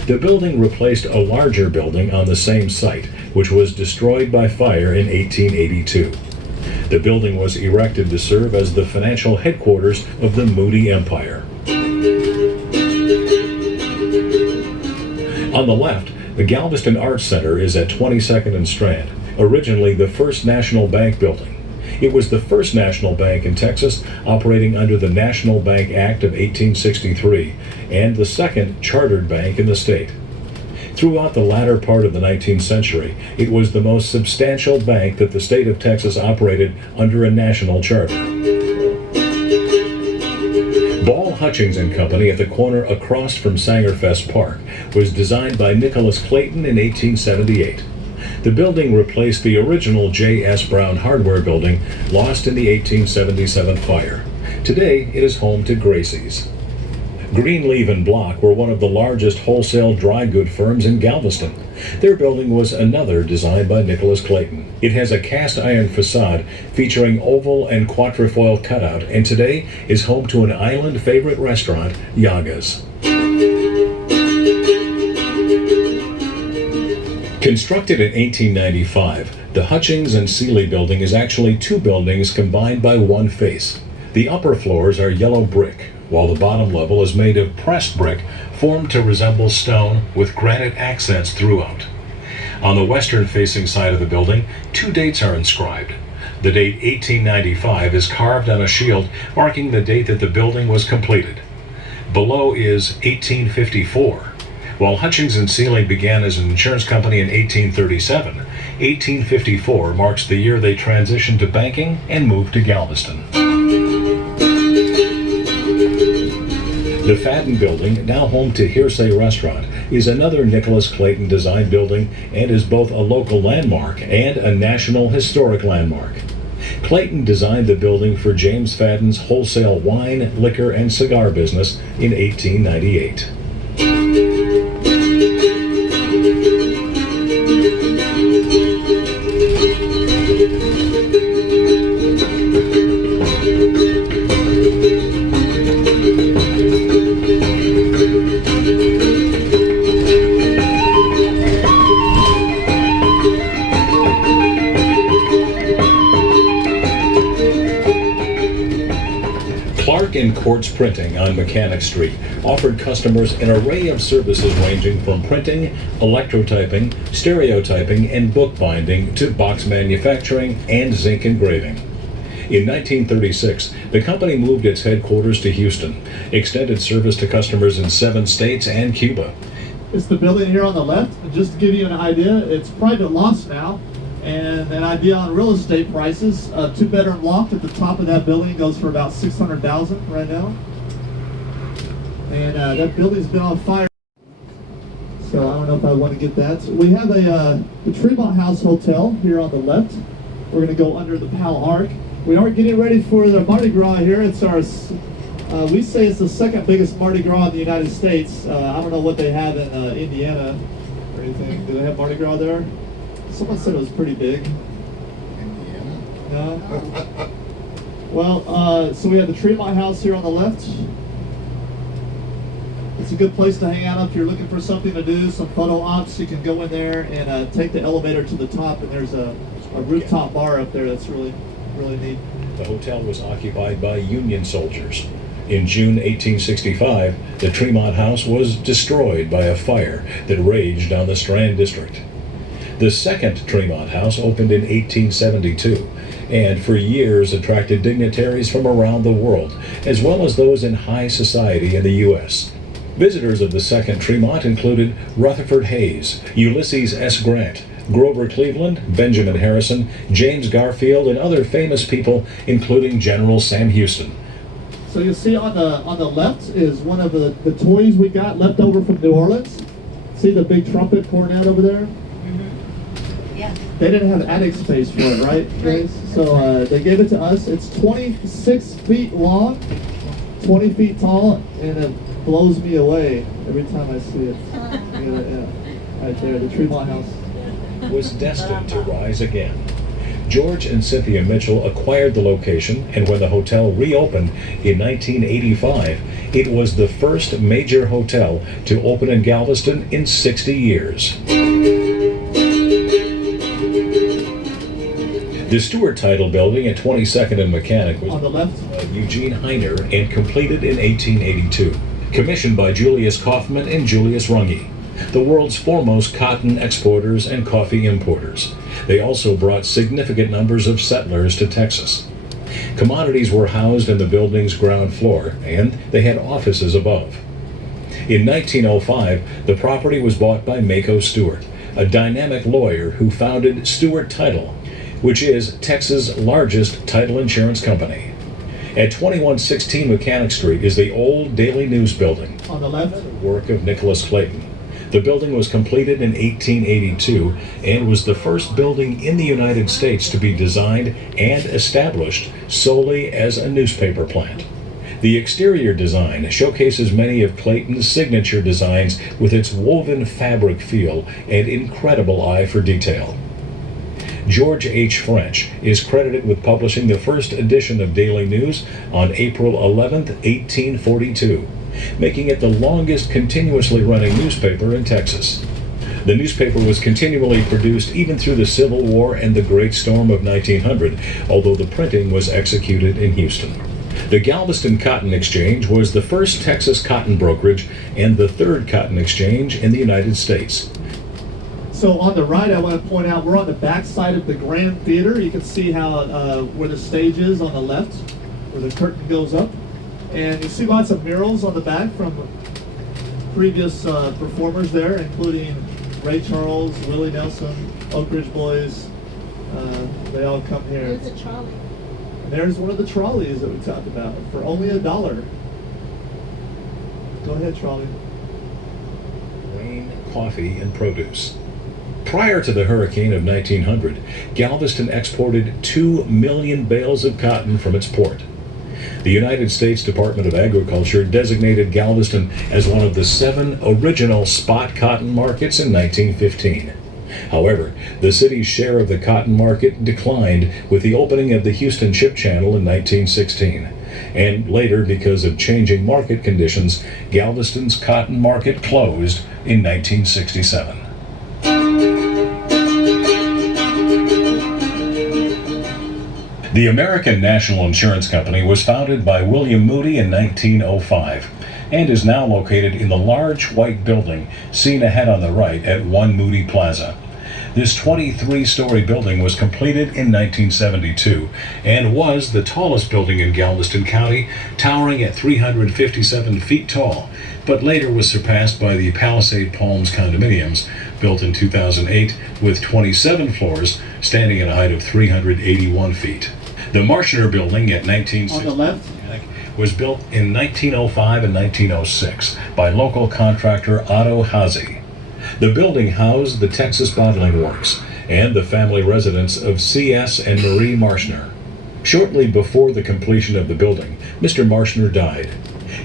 The building replaced a larger building on the same site, which was destroyed by fire in 1882. The building was erected to serve as the financial headquarters of the Moody Empire. On the left, the Galveston Art Center is at 22nd and Strand, originally the First National Bank building. It was the first national bank in Texas, operating under the National Bank Act of 1863, and the second chartered bank in the state. Throughout the latter part of the 19th century, it was the most substantial bank that the state of Texas operated under a national charter. Ball Hutchings and Company at the corner across from Sangerfest Park was designed by Nicholas Clayton in 1878. The building replaced the original J.S. Brown Hardware building lost in the 1877 fire. Today, it is home to Gracie's. Greenleaf and Block were one of the largest wholesale dry good firms in Galveston. Their building was another designed by Nicholas Clayton. It has a cast iron facade featuring oval and quatrefoil cutout, and today is home to an island favorite restaurant, Yaga's. Constructed in 1895, the Hutchings and Seeley building is actually 2 buildings combined by one face. The upper floors are yellow brick, while the bottom level is made of pressed brick formed to resemble stone with granite accents throughout. On the western-facing side of the building, 2 dates are inscribed. The date 1895 is carved on a shield marking the date that the building was completed. Below is 1854. While Hutchings and Seeley began as an insurance company in 1837, 1854 marks the year they transitioned to banking and moved to Galveston. The Fadden Building, now home to Hearsay Restaurant, is another Nicholas Clayton design building and is both a local landmark and a national historic landmark. Clayton designed the building for James Fadden's wholesale wine, liquor, and cigar business in 1898. Clark and Quartz Printing on Mechanic Street offered customers an array of services ranging from printing, electrotyping, stereotyping, and bookbinding to box manufacturing and zinc engraving. In 1936, the company moved its headquarters to Houston, extended service to customers in 7 states and Cuba. It's the building here on the left. And just to give you an idea, it's private lots now. And an idea on real estate prices, a 2-bedroom loft at the top of that building goes for about $600,000 right now. And that building's been on fire. So I don't know if I want to get that. We have the Tremont House Hotel here on the left. We're going to go under the Pal Arc. We are getting ready for the Mardi Gras here. It's our, we say it's the second biggest Mardi Gras in the United States. I don't know what they have in Indiana or anything. Do they have Mardi Gras there? Someone said it was pretty big. Indiana? No? Well, so we have the Tremont House here on the left. It's a good place to hang out if you're looking for something to do, some photo ops. You can go in there and take the elevator to the top, and there's a rooftop bar up there that's really neat. The hotel was occupied by Union soldiers. In June 1865, the Tremont House was destroyed by a fire that raged on the Strand District. The second Tremont House opened in 1872 and for years attracted dignitaries from around the world, as well as those in high society in the U.S. Visitors of the second Tremont included Rutherford Hayes, Ulysses S. Grant, Grover Cleveland, Benjamin Harrison, James Garfield, and other famous people, including General Sam Houston. So you see on the left is one of the toys we got left over from New Orleans. See the big trumpet cornet over there? Yeah. They didn't have attic space for it, right? Right. So they gave it to us. It's 26 feet long, 20 feet tall, and it blows me away every time I see it. Yeah, right there, the Tremont House. Was destined to rise again. George and Cynthia Mitchell acquired the location, and when the hotel reopened in 1985, it was the first major hotel to open in Galveston in 60 years. The Stewart Title Building at 22nd and Mechanic was on the left. Eugene Heiner and completed in 1882. Commissioned by Julius Kaufman and Julius Runge, the world's foremost cotton exporters and coffee importers. They also brought significant numbers of settlers to Texas. Commodities were housed in the building's ground floor, and they had offices above. In 1905, the property was bought by Mako Stewart, a dynamic lawyer who founded Stewart Title, which is Texas' largest title insurance company. At 2116 Mechanic Street is the old Daily News building, On the left. work of Nicholas Clayton. The building was completed in 1882 and was the first building in the United States to be designed and established solely as a newspaper plant. The exterior design showcases many of Clayton's signature designs with its woven fabric feel and incredible eye for detail. George H. French is credited with publishing the first edition of Daily News on April 11, 1842, making it the longest continuously running newspaper in Texas. The newspaper was continually produced even through the Civil War and the Great Storm of 1900, although the printing was executed in Houston. The Galveston Cotton Exchange was the first Texas cotton brokerage and the third cotton exchange in the United States. So on the right, I want to point out we're on the back side of the Grand Theater. You can see how where the stage is on the left, where the curtain goes up. And you see lots of murals on the back from previous performers there, including Ray Charles, Willie Nelson, Oak Ridge Boys. They all come here. There's a trolley. And there's one of the trolleys that we talked about for only $1. Go ahead, trolley. Grain, coffee, and produce. Prior to the hurricane of 1900, Galveston exported 2 million bales of cotton from its port. The United States Department of Agriculture designated Galveston as one of the 7 original spot cotton markets in 1915. However, the city's share of the cotton market declined with the opening of the Houston Ship Channel in 1916. And later, because of changing market conditions, Galveston's cotton market closed in 1967. The American National Insurance Company was founded by William Moody in 1905 and is now located in the large white building seen ahead on the right at 1 Moody Plaza. This 23-story building was completed in 1972 and was the tallest building in Galveston County, towering at 357 feet tall, but later was surpassed by the Palisade Palms Condominiums, built in 2008 with 27 floors, standing at a height of 381 feet. The Marshner Building at 1960 On the left? was built in 1905 and 1906 by local contractor Otto Hazy. The building housed the Texas Bottling Works and the family residence of C.S. and Marie Marshner. Shortly before the completion of the building, Mr. Marshner died.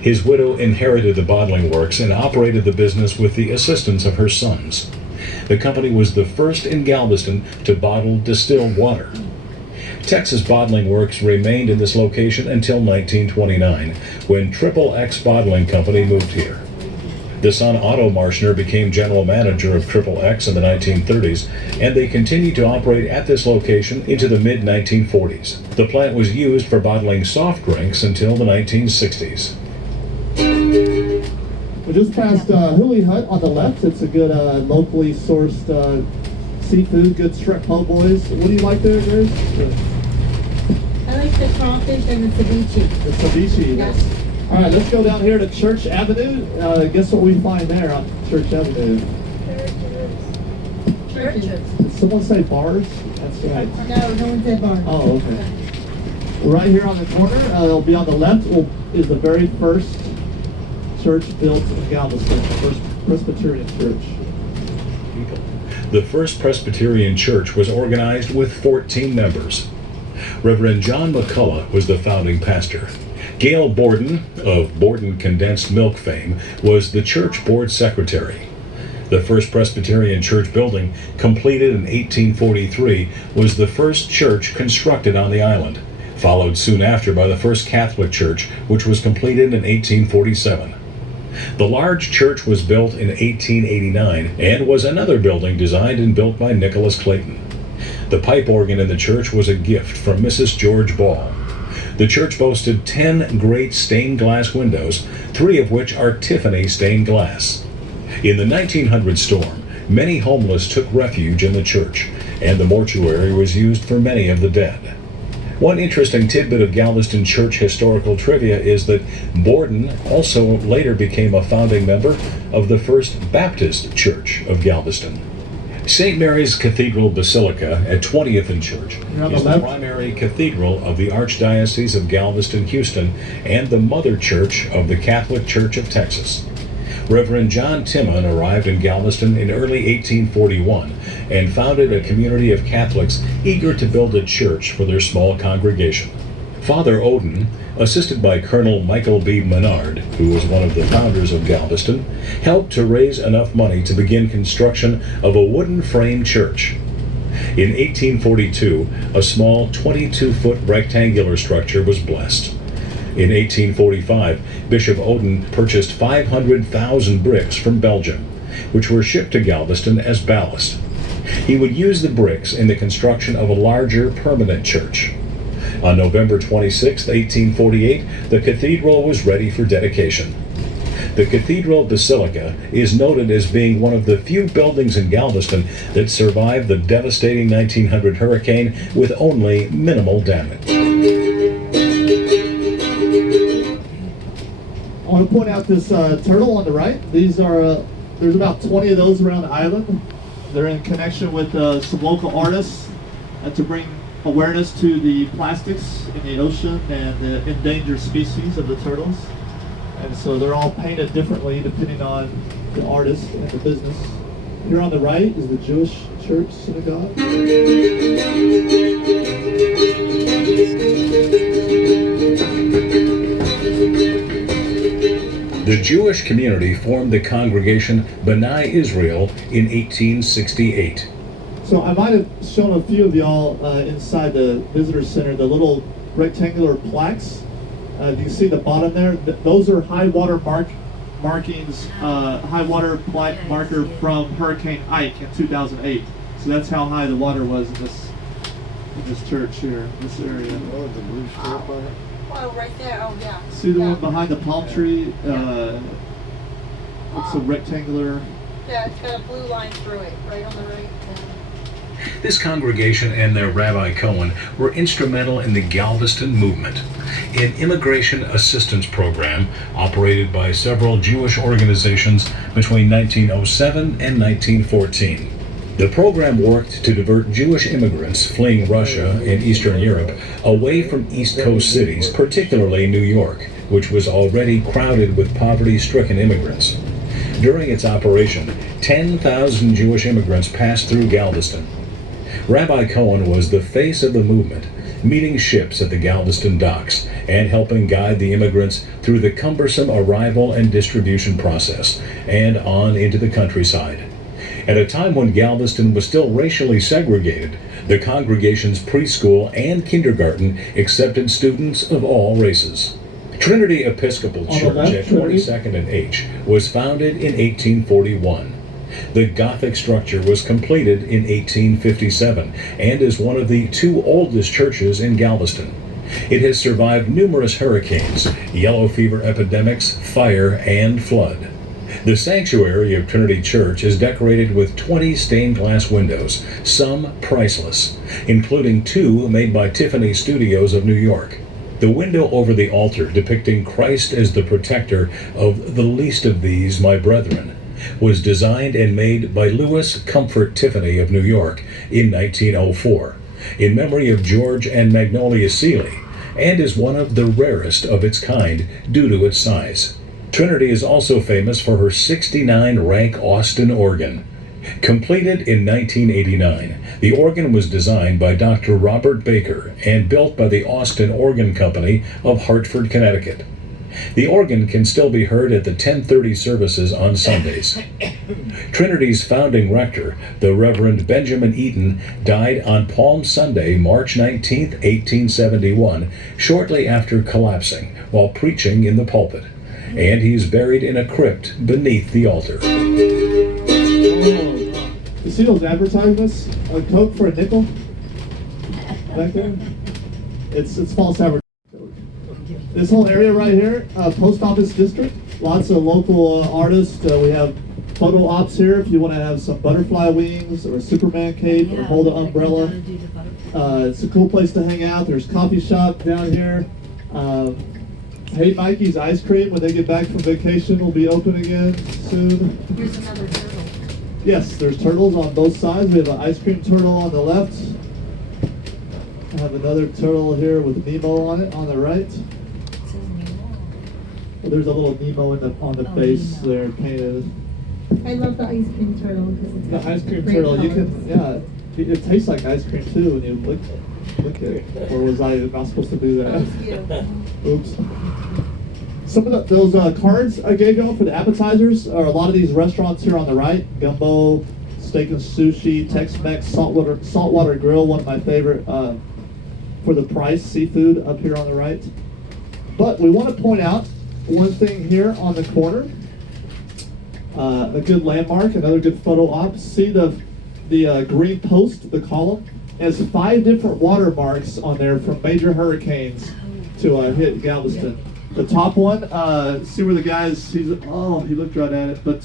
His widow inherited the bottling works and operated the business with the assistance of her sons. The company was the first in Galveston to bottle distilled water. Texas Bottling Works remained in this location until 1929, when XXX Bottling Company moved here. The son Otto Marshner became general manager of XXX in the 1930s, and they continued to operate at this location into the mid-1940s. The plant was used for bottling soft drinks until the 1960s. We just passed Hooey Hut on the left. It's a good locally sourced seafood, good shrimp po' boys. What do you like there, Grace? I like the crawfish and the ceviche. The ceviche, yes. All right, let's go down here to Church Avenue. Guess what we find there on Church Avenue? Churches. Did someone say bars? That's right. No one said bar. Oh, okay. Right here on the corner, it'll be on the left, is the very first church built in Galveston, the first Presbyterian church. The first Presbyterian church was organized with 14 members. Reverend John McCullough was the founding pastor. Gail Borden, of Borden Condensed Milk fame, was the church board secretary. The first Presbyterian church building, completed in 1843, was the first church constructed on the island, followed soon after by the first Catholic church, which was completed in 1847. The large church was built in 1889 and was another building designed and built by Nicholas Clayton. The pipe organ in the church was a gift from Mrs. George Ball. The church boasted 10 great stained glass windows, 3 of which are Tiffany stained glass. In the 1900 storm, many homeless took refuge in the church, and the mortuary was used for many of the dead. One interesting tidbit of Galveston church historical trivia is that Borden also later became a founding member of the First Baptist Church of Galveston. St. Mary's Cathedral Basilica at 20th and Church is the primary cathedral of the Archdiocese of Galveston-Houston and the mother church of the Catholic Church of Texas. Reverend John Timmon arrived in Galveston in early 1841 and founded a community of Catholics eager to build a church for their small congregation. Father Odin, assisted by Colonel Michael B. Menard, who was one of the founders of Galveston, helped to raise enough money to begin construction of a wooden frame church. In 1842, a small 22-foot rectangular structure was blessed. In 1845, Bishop Odin purchased 500,000 bricks from Belgium, which were shipped to Galveston as ballast. He would use the bricks in the construction of a larger permanent church. On November 26, 1848, the cathedral was ready for dedication. The Cathedral Basilica is noted as being one of the few buildings in Galveston that survived the devastating 1900 hurricane with only minimal damage. I want to point out this turtle on the right. These are, there's about 20 of those around the island. They're in connection with some local artists to bring awareness to the plastics in the ocean and the endangered species of the turtles. And so they're all painted differently depending on the artist and the business. Here on the right is the Jewish Church Synagogue. The Jewish community formed the congregation B'nai Israel in 1868. So I might have shown a few of y'all inside the visitor center the little rectangular plaques. You can see the bottom there. Those are high water markings, high water plaque marker from Hurricane Ike in 2008. So that's how high the water was in in this church here, this area. Oh, the blue strip on it? Oh, right there. Oh, yeah. See the Yeah. one behind the palm tree? It's a rectangular. Yeah, it's got a blue line through it, right on the right. This congregation and their Rabbi Cohen were instrumental in the Galveston movement, an immigration assistance program operated by several Jewish organizations between 1907 and 1914. The program worked to divert Jewish immigrants fleeing Russia and Eastern Europe away from East Coast cities, particularly New York, which was already crowded with poverty-stricken immigrants. During its operation, 10,000 Jewish immigrants passed through Galveston. Rabbi Cohen was the face of the movement, meeting ships at the Galveston docks and helping guide the immigrants through the cumbersome arrival and distribution process and on into the countryside. At a time when Galveston was still racially segregated, the congregation's preschool and kindergarten accepted students of all races. Trinity Episcopal Church at 22nd and H was founded in 1841. The Gothic structure was completed in 1857 and is one of the two oldest churches in Galveston. It has survived numerous hurricanes, yellow fever epidemics, fire, and flood. The sanctuary of Trinity Church is decorated with 20 stained glass windows, some priceless, including 2 made by Tiffany Studios of New York. The window over the altar depicting Christ as the protector of the least of these, my brethren, was designed and made by Louis Comfort Tiffany of New York in 1904, in memory of George and Magnolia Seeley, and is one of the rarest of its kind due to its size. Trinity is also famous for her 69-rank Austin organ. Completed in 1989, the organ was designed by Dr. Robert Baker and built by the Austin Organ Company of Hartford, Connecticut. The organ can still be heard at the 10:30 services on Sundays. Trinity's founding rector, the Reverend Benjamin Eaton, died on Palm Sunday, March 19, 1871, shortly after collapsing while preaching in the pulpit, and he is buried in a crypt beneath the altar. You see those advertisements on Coke for a nickel back there? It's false advertising. This whole area right here, post office district, lots of local artists. We have photo ops here if you want to have some butterfly wings or a Superman cape or hold an umbrella. It's a cool place to hang out. There's coffee shop down here. Hey Mikey's Ice Cream, when they get back from vacation, will be open again soon. Here's another turtle. Yes, there's turtles on both sides. We have an ice cream turtle on the left. I have another turtle here with Nemo on it on the right. Well, there's a little Nemo on the face there painted. I love the ice cream turtle because it's The got ice cream great turtle, you colors. can, yeah, it tastes like ice cream too when you look at it. Or was I not supposed to do That that? was you. Oops. Some of those cards I gave you for the appetizers are a lot of these restaurants here on the right. Gumbo, Steak and Sushi, Tex-Mex, Saltwater Grill, one of my favorite for the price, seafood up here on the right. But we want to point out one thing here on the corner. A good landmark, another good photo op. See the green post, the column? It has 5 different watermarks on there from major hurricanes to hit Galveston. The top one, see where the guy is, he looked right at it, but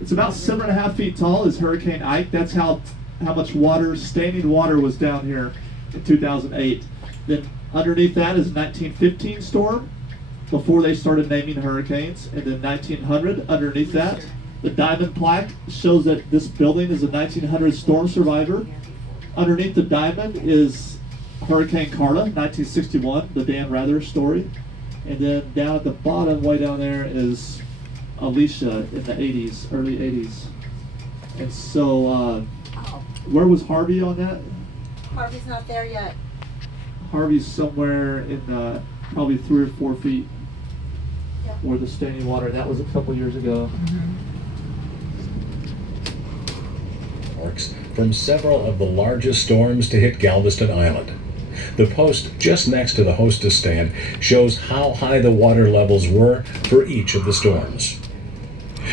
it's about 7.5 feet tall, is Hurricane Ike. That's how much water, standing water was down here in 2008. Then underneath that is 1915 storm, before they started naming hurricanes, and then 1900 underneath that. The diamond plaque shows that this building is a 1900 storm survivor. Underneath the diamond is Hurricane Carla, 1961, the Dan Rather story. And then down at the bottom, way down there, is Alicia in the 80s, early 80s. And so, where was Harvey on that? Harvey's not there yet. Harvey's somewhere in probably 3 or 4 feet Yeah. where the standing water. That was a couple years ago. Marks from several of the largest storms to hit Galveston Island. The post just next to the hostess stand shows how high the water levels were for each of the storms.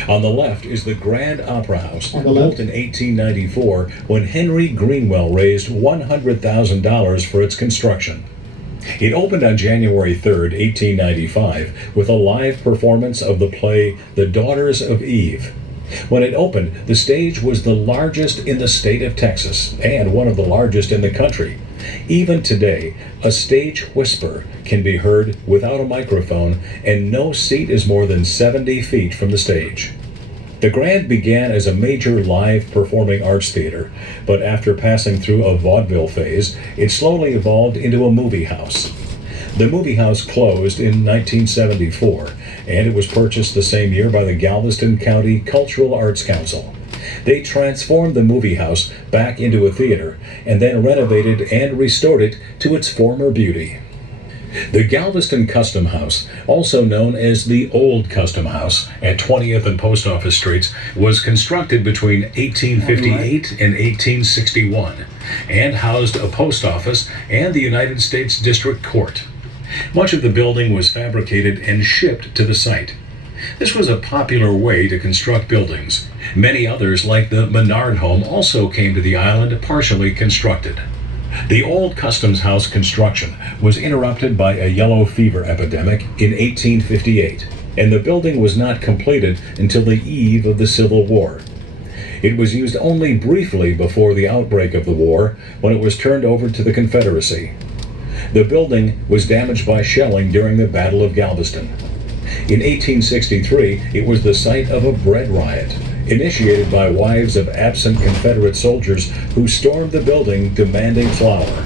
On the left is the Grand Opera House, On the left. built in 1894 when Henry Greenwell raised $100,000 for its construction. It opened on January 3, 1895, with a live performance of the play The Daughters of Eve. When it opened, the stage was the largest in the state of Texas and one of the largest in the country. Even today, a stage whisper can be heard without a microphone, and no seat is more than 70 feet from the stage. The Grand began as a major live performing arts theater, but after passing through a vaudeville phase, it slowly evolved into a movie house. The movie house closed in 1974, and it was purchased the same year by the Galveston County Cultural Arts Council. They transformed the movie house back into a theater and then renovated and restored it to its former beauty. The Galveston Custom House, also known as the Old Custom House at 20th and Post Office Streets, was constructed between 1858 and 1861 and housed a post office and the United States District Court. Much of the building was fabricated and shipped to the site. This was a popular way to construct buildings. Many others, like the Menard home, also came to the island partially constructed. The old Customs House construction was interrupted by a yellow fever epidemic in 1858, and the building was not completed until the eve of the Civil War. It was used only briefly before the outbreak of the war, when it was turned over to the Confederacy. The building was damaged by shelling during the Battle of Galveston. In 1863, it was the site of a bread riot, initiated by wives of absent Confederate soldiers who stormed the building demanding flour.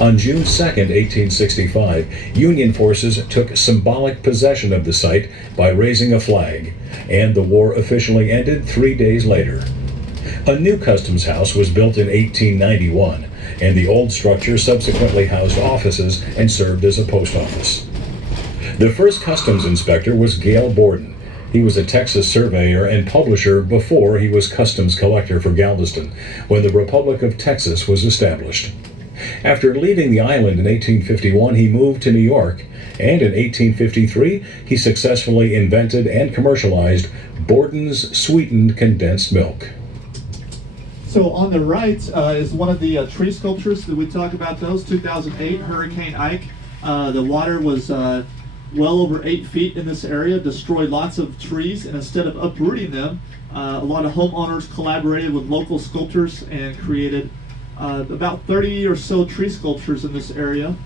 On June 2, 1865, Union forces took symbolic possession of the site by raising a flag, and the war officially ended 3 days later. A new customs house was built in 1891, and the old structure subsequently housed offices and served as a post office. The first customs inspector was Gail Borden. He was a Texas surveyor and publisher before he was customs collector for Galveston, when the Republic of Texas was established. After leaving the island in 1851, he moved to New York, and in 1853, he successfully invented and commercialized Borden's sweetened condensed milk. So on the right is one of the tree sculptures that we talk about. Those 2008 Hurricane Ike. The water was well over 8 feet in this area, destroyed lots of trees, and instead of uprooting them, a lot of homeowners collaborated with local sculptors and created about 30 or so tree sculptures in this area.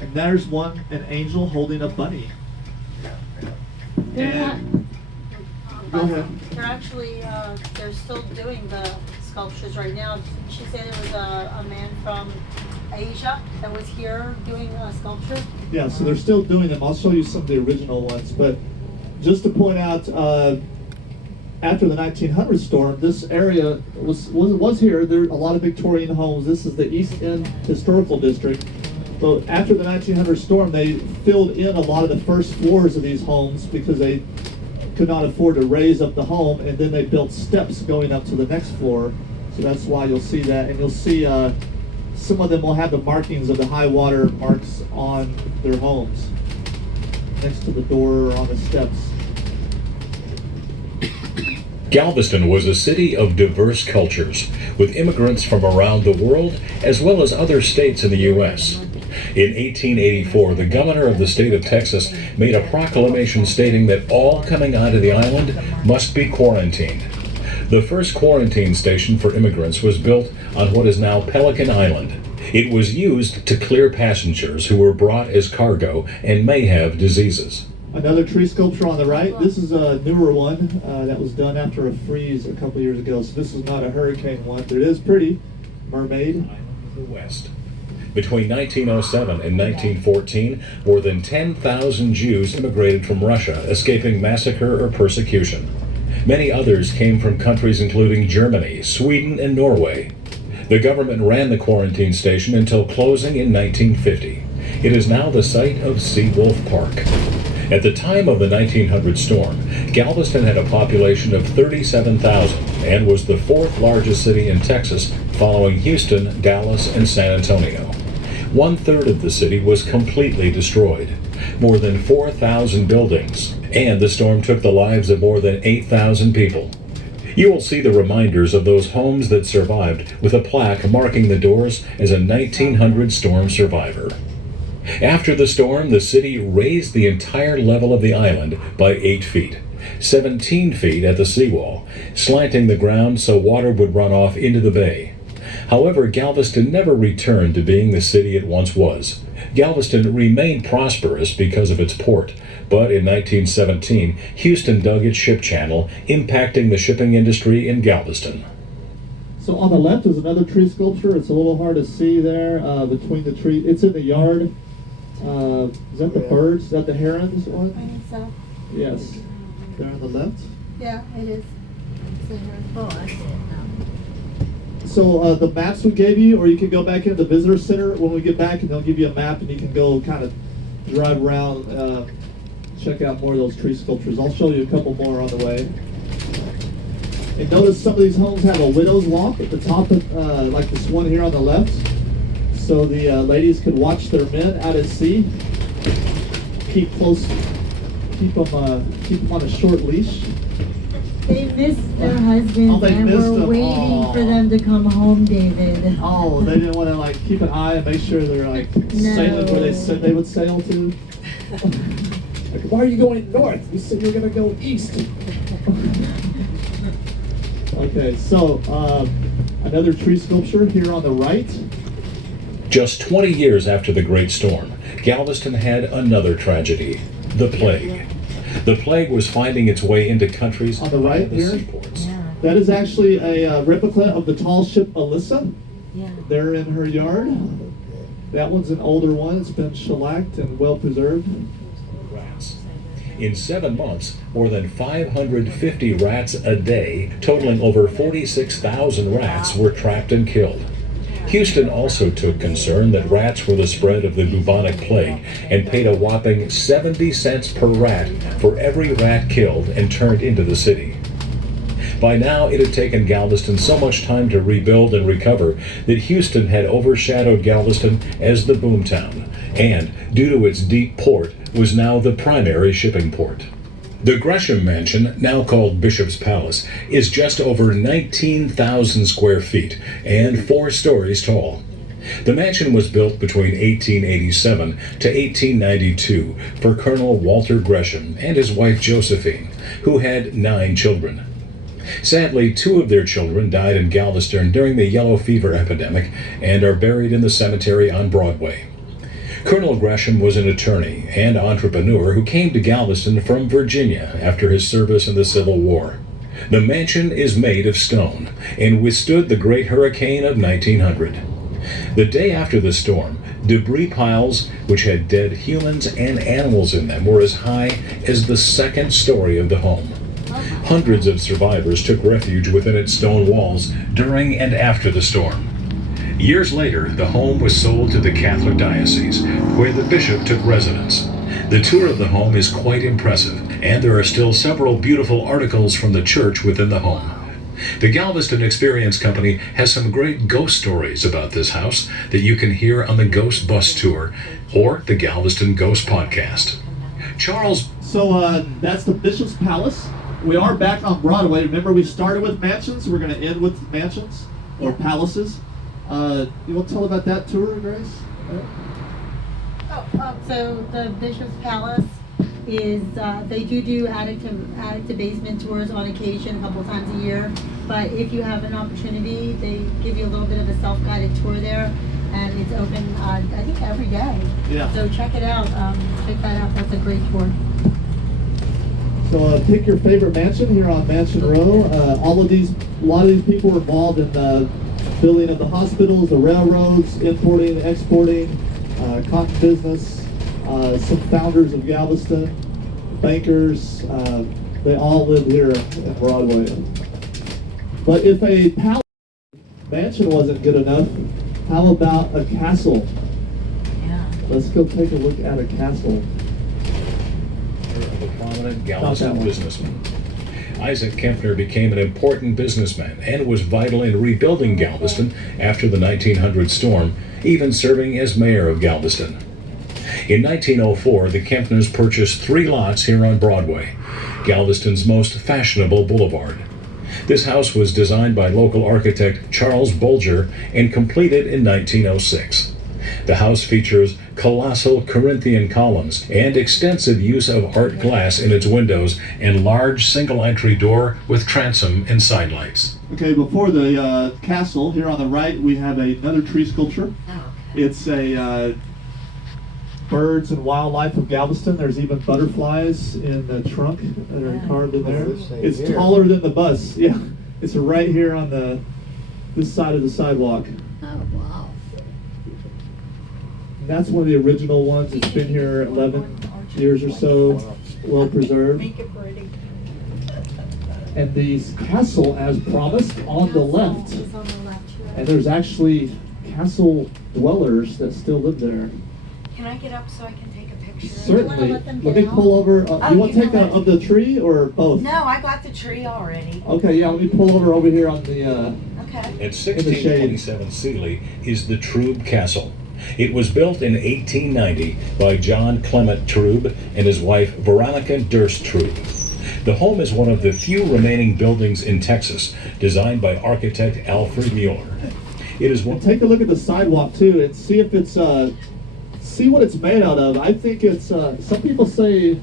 And there's one, an angel holding a bunny. And go ahead. They're actually, they're still doing the sculptures right now. Didn't she say there was a man from Asia that was here doing a sculpture? Yeah, so they're still doing them. I'll show you some of the original ones. But just to point out, after the 1900 storm, this area was here. There are a lot of Victorian homes. This is the East End Historical District. But after the 1900 storm, they filled in a lot of the first floors of these homes because they could not afford to raise up the home, and then they built steps going up to the next floor. So that's why you'll see that, and you'll see some of them will have the markings of the high water marks on their homes, next to the door or on the steps. Galveston was a city of diverse cultures, with immigrants from around the world as well as other states in the U.S. In 1884, the governor of the state of Texas made a proclamation stating that all coming onto the island must be quarantined. The first quarantine station for immigrants was built on what is now Pelican Island. It was used to clear passengers who were brought as cargo and may have diseases. Another tree sculpture on the right. This is a newer one that was done after a freeze a couple years ago. So this is not a hurricane one, but it is pretty. Mermaid. The West. Between 1907 and 1914, more than 10,000 Jews immigrated from Russia, escaping massacre or persecution. Many others came from countries including Germany, Sweden, and Norway. The government ran the quarantine station until closing in 1950. It is now the site of Seawolf Park. At the time of the 1900 storm, Galveston had a population of 37,000 and was the fourth largest city in Texas, following Houston, Dallas, and San Antonio. 1/3 of the city was completely destroyed. more than 4,000 buildings, and the storm took the lives of more than 8,000 people. You will see the reminders of those homes that survived with a plaque marking the doors as a 1900 storm survivor. After the storm, the city raised the entire level of the island by 8 feet, 17 feet at the seawall, slanting the ground so water would run off into the bay. However, Galveston never returned to being the city it once was. Galveston remained prosperous because of its port, but in 1917, Houston dug its ship channel, impacting the shipping industry in Galveston. So on the left is another tree sculpture. It's a little hard to see there between the tree. It's in the yard. Is that the birds? Is that the herons I one? think so. Yes. There on the left. Yeah, it is. It's in here. Oh, I see it now. So the maps we gave you, or you can go back into the visitor center when we get back, and they'll give you a map, and you can go kind of drive around, check out more of those tree sculptures. I'll show you a couple more on the way. And notice some of these homes have a widow's walk at the top of, like this one here on the left. So the ladies could watch their men out at sea, keep them on a short leash. They missed their husbands they and missed were them. waiting Aw. for them to come home, David. Oh, they didn't want to like keep an eye and make sure they're like sailing where they said they would sail to. Like, why are you going north? You said you were going to go east. Okay, so another tree sculpture here on the right. Just 20 years after the Great Storm, Galveston had another tragedy, the plague. The plague was finding its way into countries On the right by the here? seaports. Yeah, That is actually a replica of the tall ship Alyssa. yeah. There in her yard. That one's an older one. It's been shellacked and well preserved. Rats. In 7 months, more than 550 rats a day, totaling over 46,000 rats, were trapped and killed. Houston also took concern that rats were the spread of the bubonic plague and paid a whopping 70 cents per rat for every rat killed and turned into the city. By now, it had taken Galveston so much time to rebuild and recover that Houston had overshadowed Galveston as the boomtown, and, due to its deep port, was now the primary shipping port. The Gresham Mansion, now called Bishop's Palace, is just over 19,000 square feet and 4 stories tall. The mansion was built between 1887 to 1892 for Colonel Walter Gresham and his wife Josephine, who had 9 children. Sadly, 2 of their children died in Galveston during the yellow fever epidemic and are buried in the cemetery on Broadway. Colonel Gresham was an attorney and entrepreneur who came to Galveston from Virginia after his service in the Civil War. The mansion is made of stone and withstood the Great Hurricane of 1900. The day after the storm, debris piles which had dead humans and animals in them were as high as the 2nd story of the home. Hundreds of survivors took refuge within its stone walls during and after the storm. Years later, the home was sold to the Catholic diocese, where the bishop took residence. The tour of the home is quite impressive, and there are still several beautiful articles from the church within the home. The Galveston Experience Company has some great ghost stories about this house that you can hear on the Ghost Bus Tour or the Galveston Ghost Podcast. Charles. So that's the Bishop's Palace. We are back on Broadway. Remember, we started with mansions. We're going to end with mansions or palaces. You want to tell about that tour, Grace? So the Bishop's Palace is, they do attic to basement tours on occasion, a couple times a year. But if you have an opportunity, they give you a little bit of a self-guided tour there. And it's open, I think, every day. Yeah. So check it out. Check that out. That's a great tour. So pick your favorite mansion here on Mansion Row. A lot of these people were involved in the building of the hospitals, the railroads, importing, exporting, cotton business, some founders of Galveston, bankers, they all live here in Broadway. But if a palace mansion wasn't good enough, how about a castle? Yeah. Let's go take a look at a castle. Of a prominent Galveston businessman. Isaac Kempner became an important businessman and was vital in rebuilding Galveston after the 1900 storm, even serving as mayor of Galveston. In 1904, the Kempners purchased 3 lots here on Broadway, Galveston's most fashionable boulevard. This house was designed by local architect Charles Bulger and completed in 1906. The house features colossal Corinthian columns and extensive use of art glass in its windows and large single-entry door with transom and sidelights. Okay, before the castle, here on the right, we have another tree sculpture. It's a birds and wildlife of Galveston. There's even butterflies in the trunk that are carved in there. It's taller than the bus. Yeah, it's right here on this side of the sidewalk. Oh, wow. And that's one of the original ones. It's been here 11 years or so, well preserved. Make it pretty. And the castle, as promised, on the left. It's on the left. And there's actually castle dwellers that still live there. Can I get up so I can take a picture? Certainly. let them Let get me out? pull over. Oh, You want to you take know that what? of the tree or both? No, I got the tree already. Okay, yeah, let me pull over here on the, Okay. At the shade. 1627 Sealy is the Trube Castle. It was built in 1890 by John Clement Trube and his wife Veronica Durst Trube. The home is one of the few remaining buildings in Texas designed by architect Alfred Mueller. It is one. and take a look at the sidewalk too and see if it's, see what it's made out of. I think it's, some people say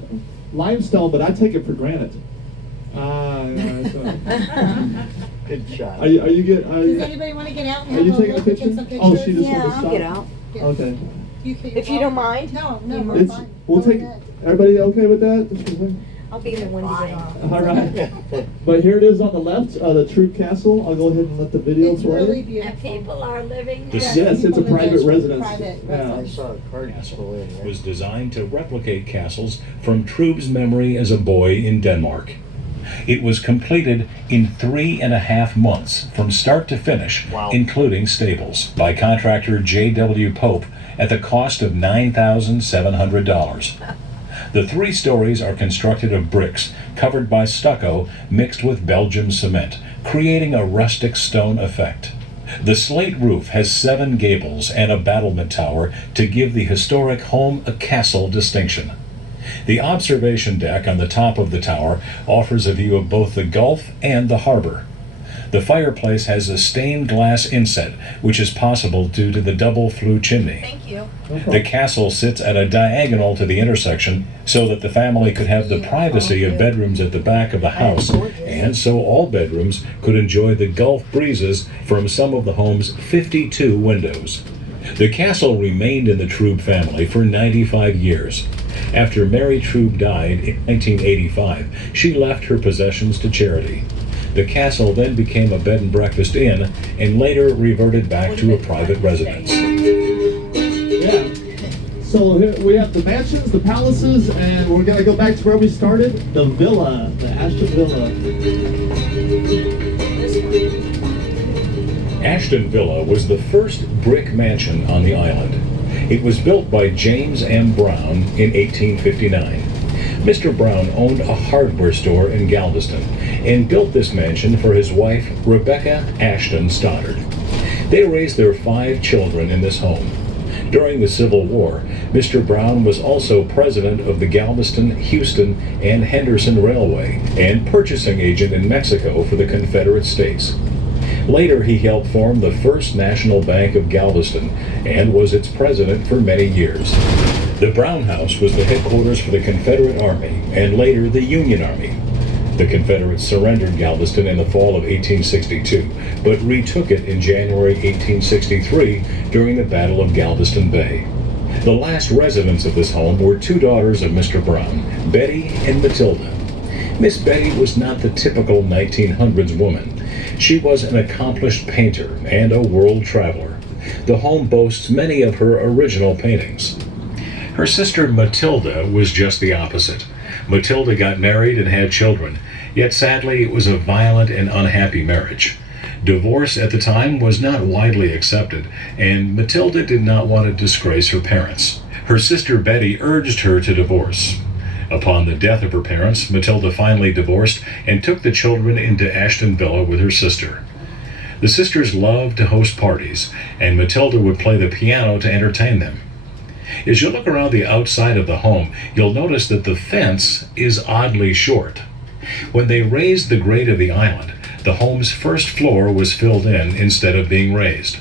limestone, but I take it for granite. Yeah, so. Good shot. Are you get? Does anybody want to get out and Are you have a taking a look and picture? take some pictures? Oh, she just Yeah, wants to I'll stop. get out. Okay. If you don't mind. No, You we're It's, fine. we'll Go take. ahead. Everybody okay with that? I'll be in the window. All right. But here it is on the left, the Troop Castle. I'll go ahead and let the video It's play. really And beautiful. people are living The there. Yes, it's a private residence. Private Yeah. I residence. saw a car just pull in there. Was designed to replicate castles from Trube's memory as a boy in Denmark. It was completed in 3.5 months from start to finish, Wow. including stables, by contractor J.W. Pope at the cost of $9,700. The 3 stories are constructed of bricks covered by stucco mixed with Belgium cement, creating a rustic stone effect. The slate roof has 7 gables and a battlement tower to give the historic home a castle distinction. The observation deck on the top of the tower offers a view of both the Gulf and the harbor. The fireplace has a stained glass inset, which is possible due to the double flue chimney. Thank you. The castle sits at a diagonal to the intersection so that the family could have the privacy of bedrooms at the back of the house, and so all bedrooms could enjoy the Gulf breezes from some of the home's 52 windows. The castle remained in the Trube family for 95 years. After Mary Trube died in 1985, she left her possessions to charity. The castle then became a bed and breakfast inn and later reverted back to a private residence. Yeah. So here we have the mansions, the palaces, and we're gonna go back to where we started, the villa, the Ashton Villa. Ashton Villa was the first brick mansion on the island. It was built by James M. Brown in 1859. Mr. Brown owned a hardware store in Galveston and built this mansion for his wife, Rebecca Ashton Stoddard. They raised their 5 children in this home. During the Civil War, Mr. Brown was also president of the Galveston, Houston, and Henderson Railway and purchasing agent in Mexico for the Confederate States. Later, he helped form the First National Bank of Galveston and was its president for many years. The Brown House was the headquarters for the Confederate Army and later the Union Army. The Confederates surrendered Galveston in the fall of 1862, but retook it in January 1863 during the Battle of Galveston Bay. The last residents of this home were 2 daughters of Mr. Brown, Betty and Matilda. Miss Betty was not the typical 1900s woman. She was an accomplished painter and a world traveler. The home boasts many of her original paintings. Her sister Matilda was just the opposite. Matilda got married and had children, yet sadly it was a violent and unhappy marriage. Divorce at the time was not widely accepted, and Matilda did not want to disgrace her parents. Her sister Betty urged her to divorce. Upon the death of her parents, Matilda finally divorced and took the children into Ashton Villa with her sister. The sisters loved to host parties, and Matilda would play the piano to entertain them. As you look around the outside of the home, you'll notice that the fence is oddly short. When they raised the grade of the island, the home's first floor was filled in instead of being raised.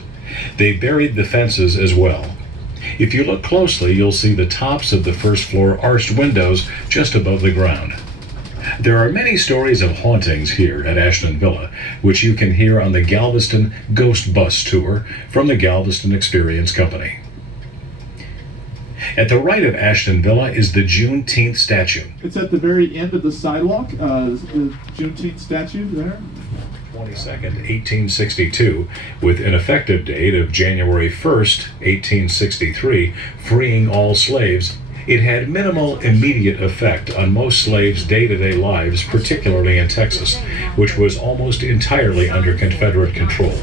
They buried the fences as well. If you look closely, you'll see the tops of the first floor arched windows just above the ground. There are many stories of hauntings here at Ashton Villa, which you can hear on the Galveston Ghost Bus Tour from the Galveston Experience Company. At the right of Ashton Villa is the Juneteenth Statue. It's at the very end of the sidewalk, the Juneteenth statue there. 22nd, 1862, with an effective date of January 1st, 1863, freeing all slaves. It had minimal immediate effect on most slaves' day-to-day lives, particularly in Texas, which was almost entirely under Confederate control.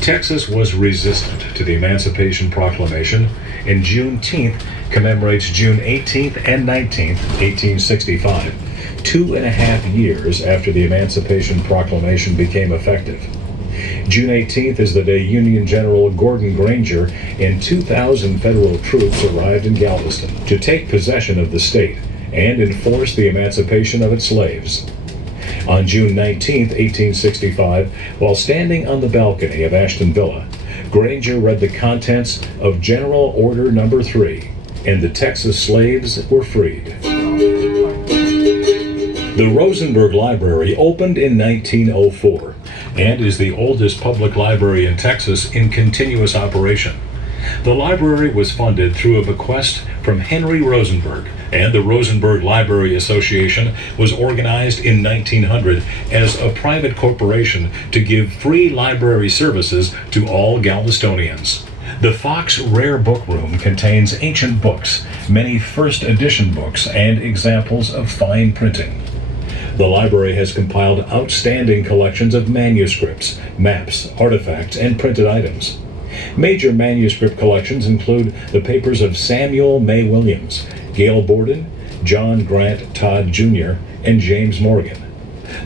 Texas was resistant to the Emancipation Proclamation, and Juneteenth commemorates June 18th and 19th, 1865, 2.5 years after the Emancipation Proclamation became effective. June 18th is the day Union General Gordon Granger and 2,000 federal troops arrived in Galveston to take possession of the state and enforce the emancipation of its slaves. On June 19, 1865, while standing on the balcony of Ashton Villa, Granger read the contents of General Order No. 3, and the Texas slaves were freed. The Rosenberg Library opened in 1904 and is the oldest public library in Texas in continuous operation. The library was funded through a bequest from Henry Rosenberg, and the Rosenberg Library Association was organized in 1900 as a private corporation to give free library services to all Galvestonians. The Fox Rare Book Room contains ancient books, many first edition books, and examples of fine printing. The library has compiled outstanding collections of manuscripts, maps, artifacts, and printed items. Major manuscript collections include the papers of Samuel May Williams, Gail Borden, John Grant Todd Jr., and James Morgan,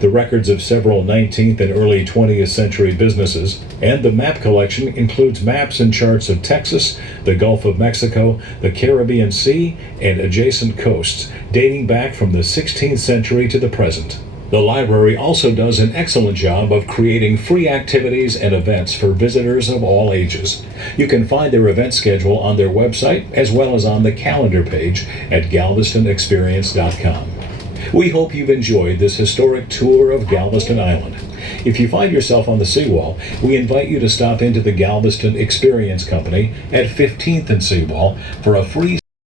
the records of several 19th and early 20th century businesses, and the map collection includes maps and charts of Texas, the Gulf of Mexico, the Caribbean Sea, and adjacent coasts, dating back from the 16th century to the present. The library also does an excellent job of creating free activities and events for visitors of all ages. You can find their event schedule on their website as well as on the calendar page at galvestonexperience.com. We hope you've enjoyed this historic tour of Galveston Island. If you find yourself on the seawall, we invite you to stop into the Galveston Experience Company at 15th and Seawall for a free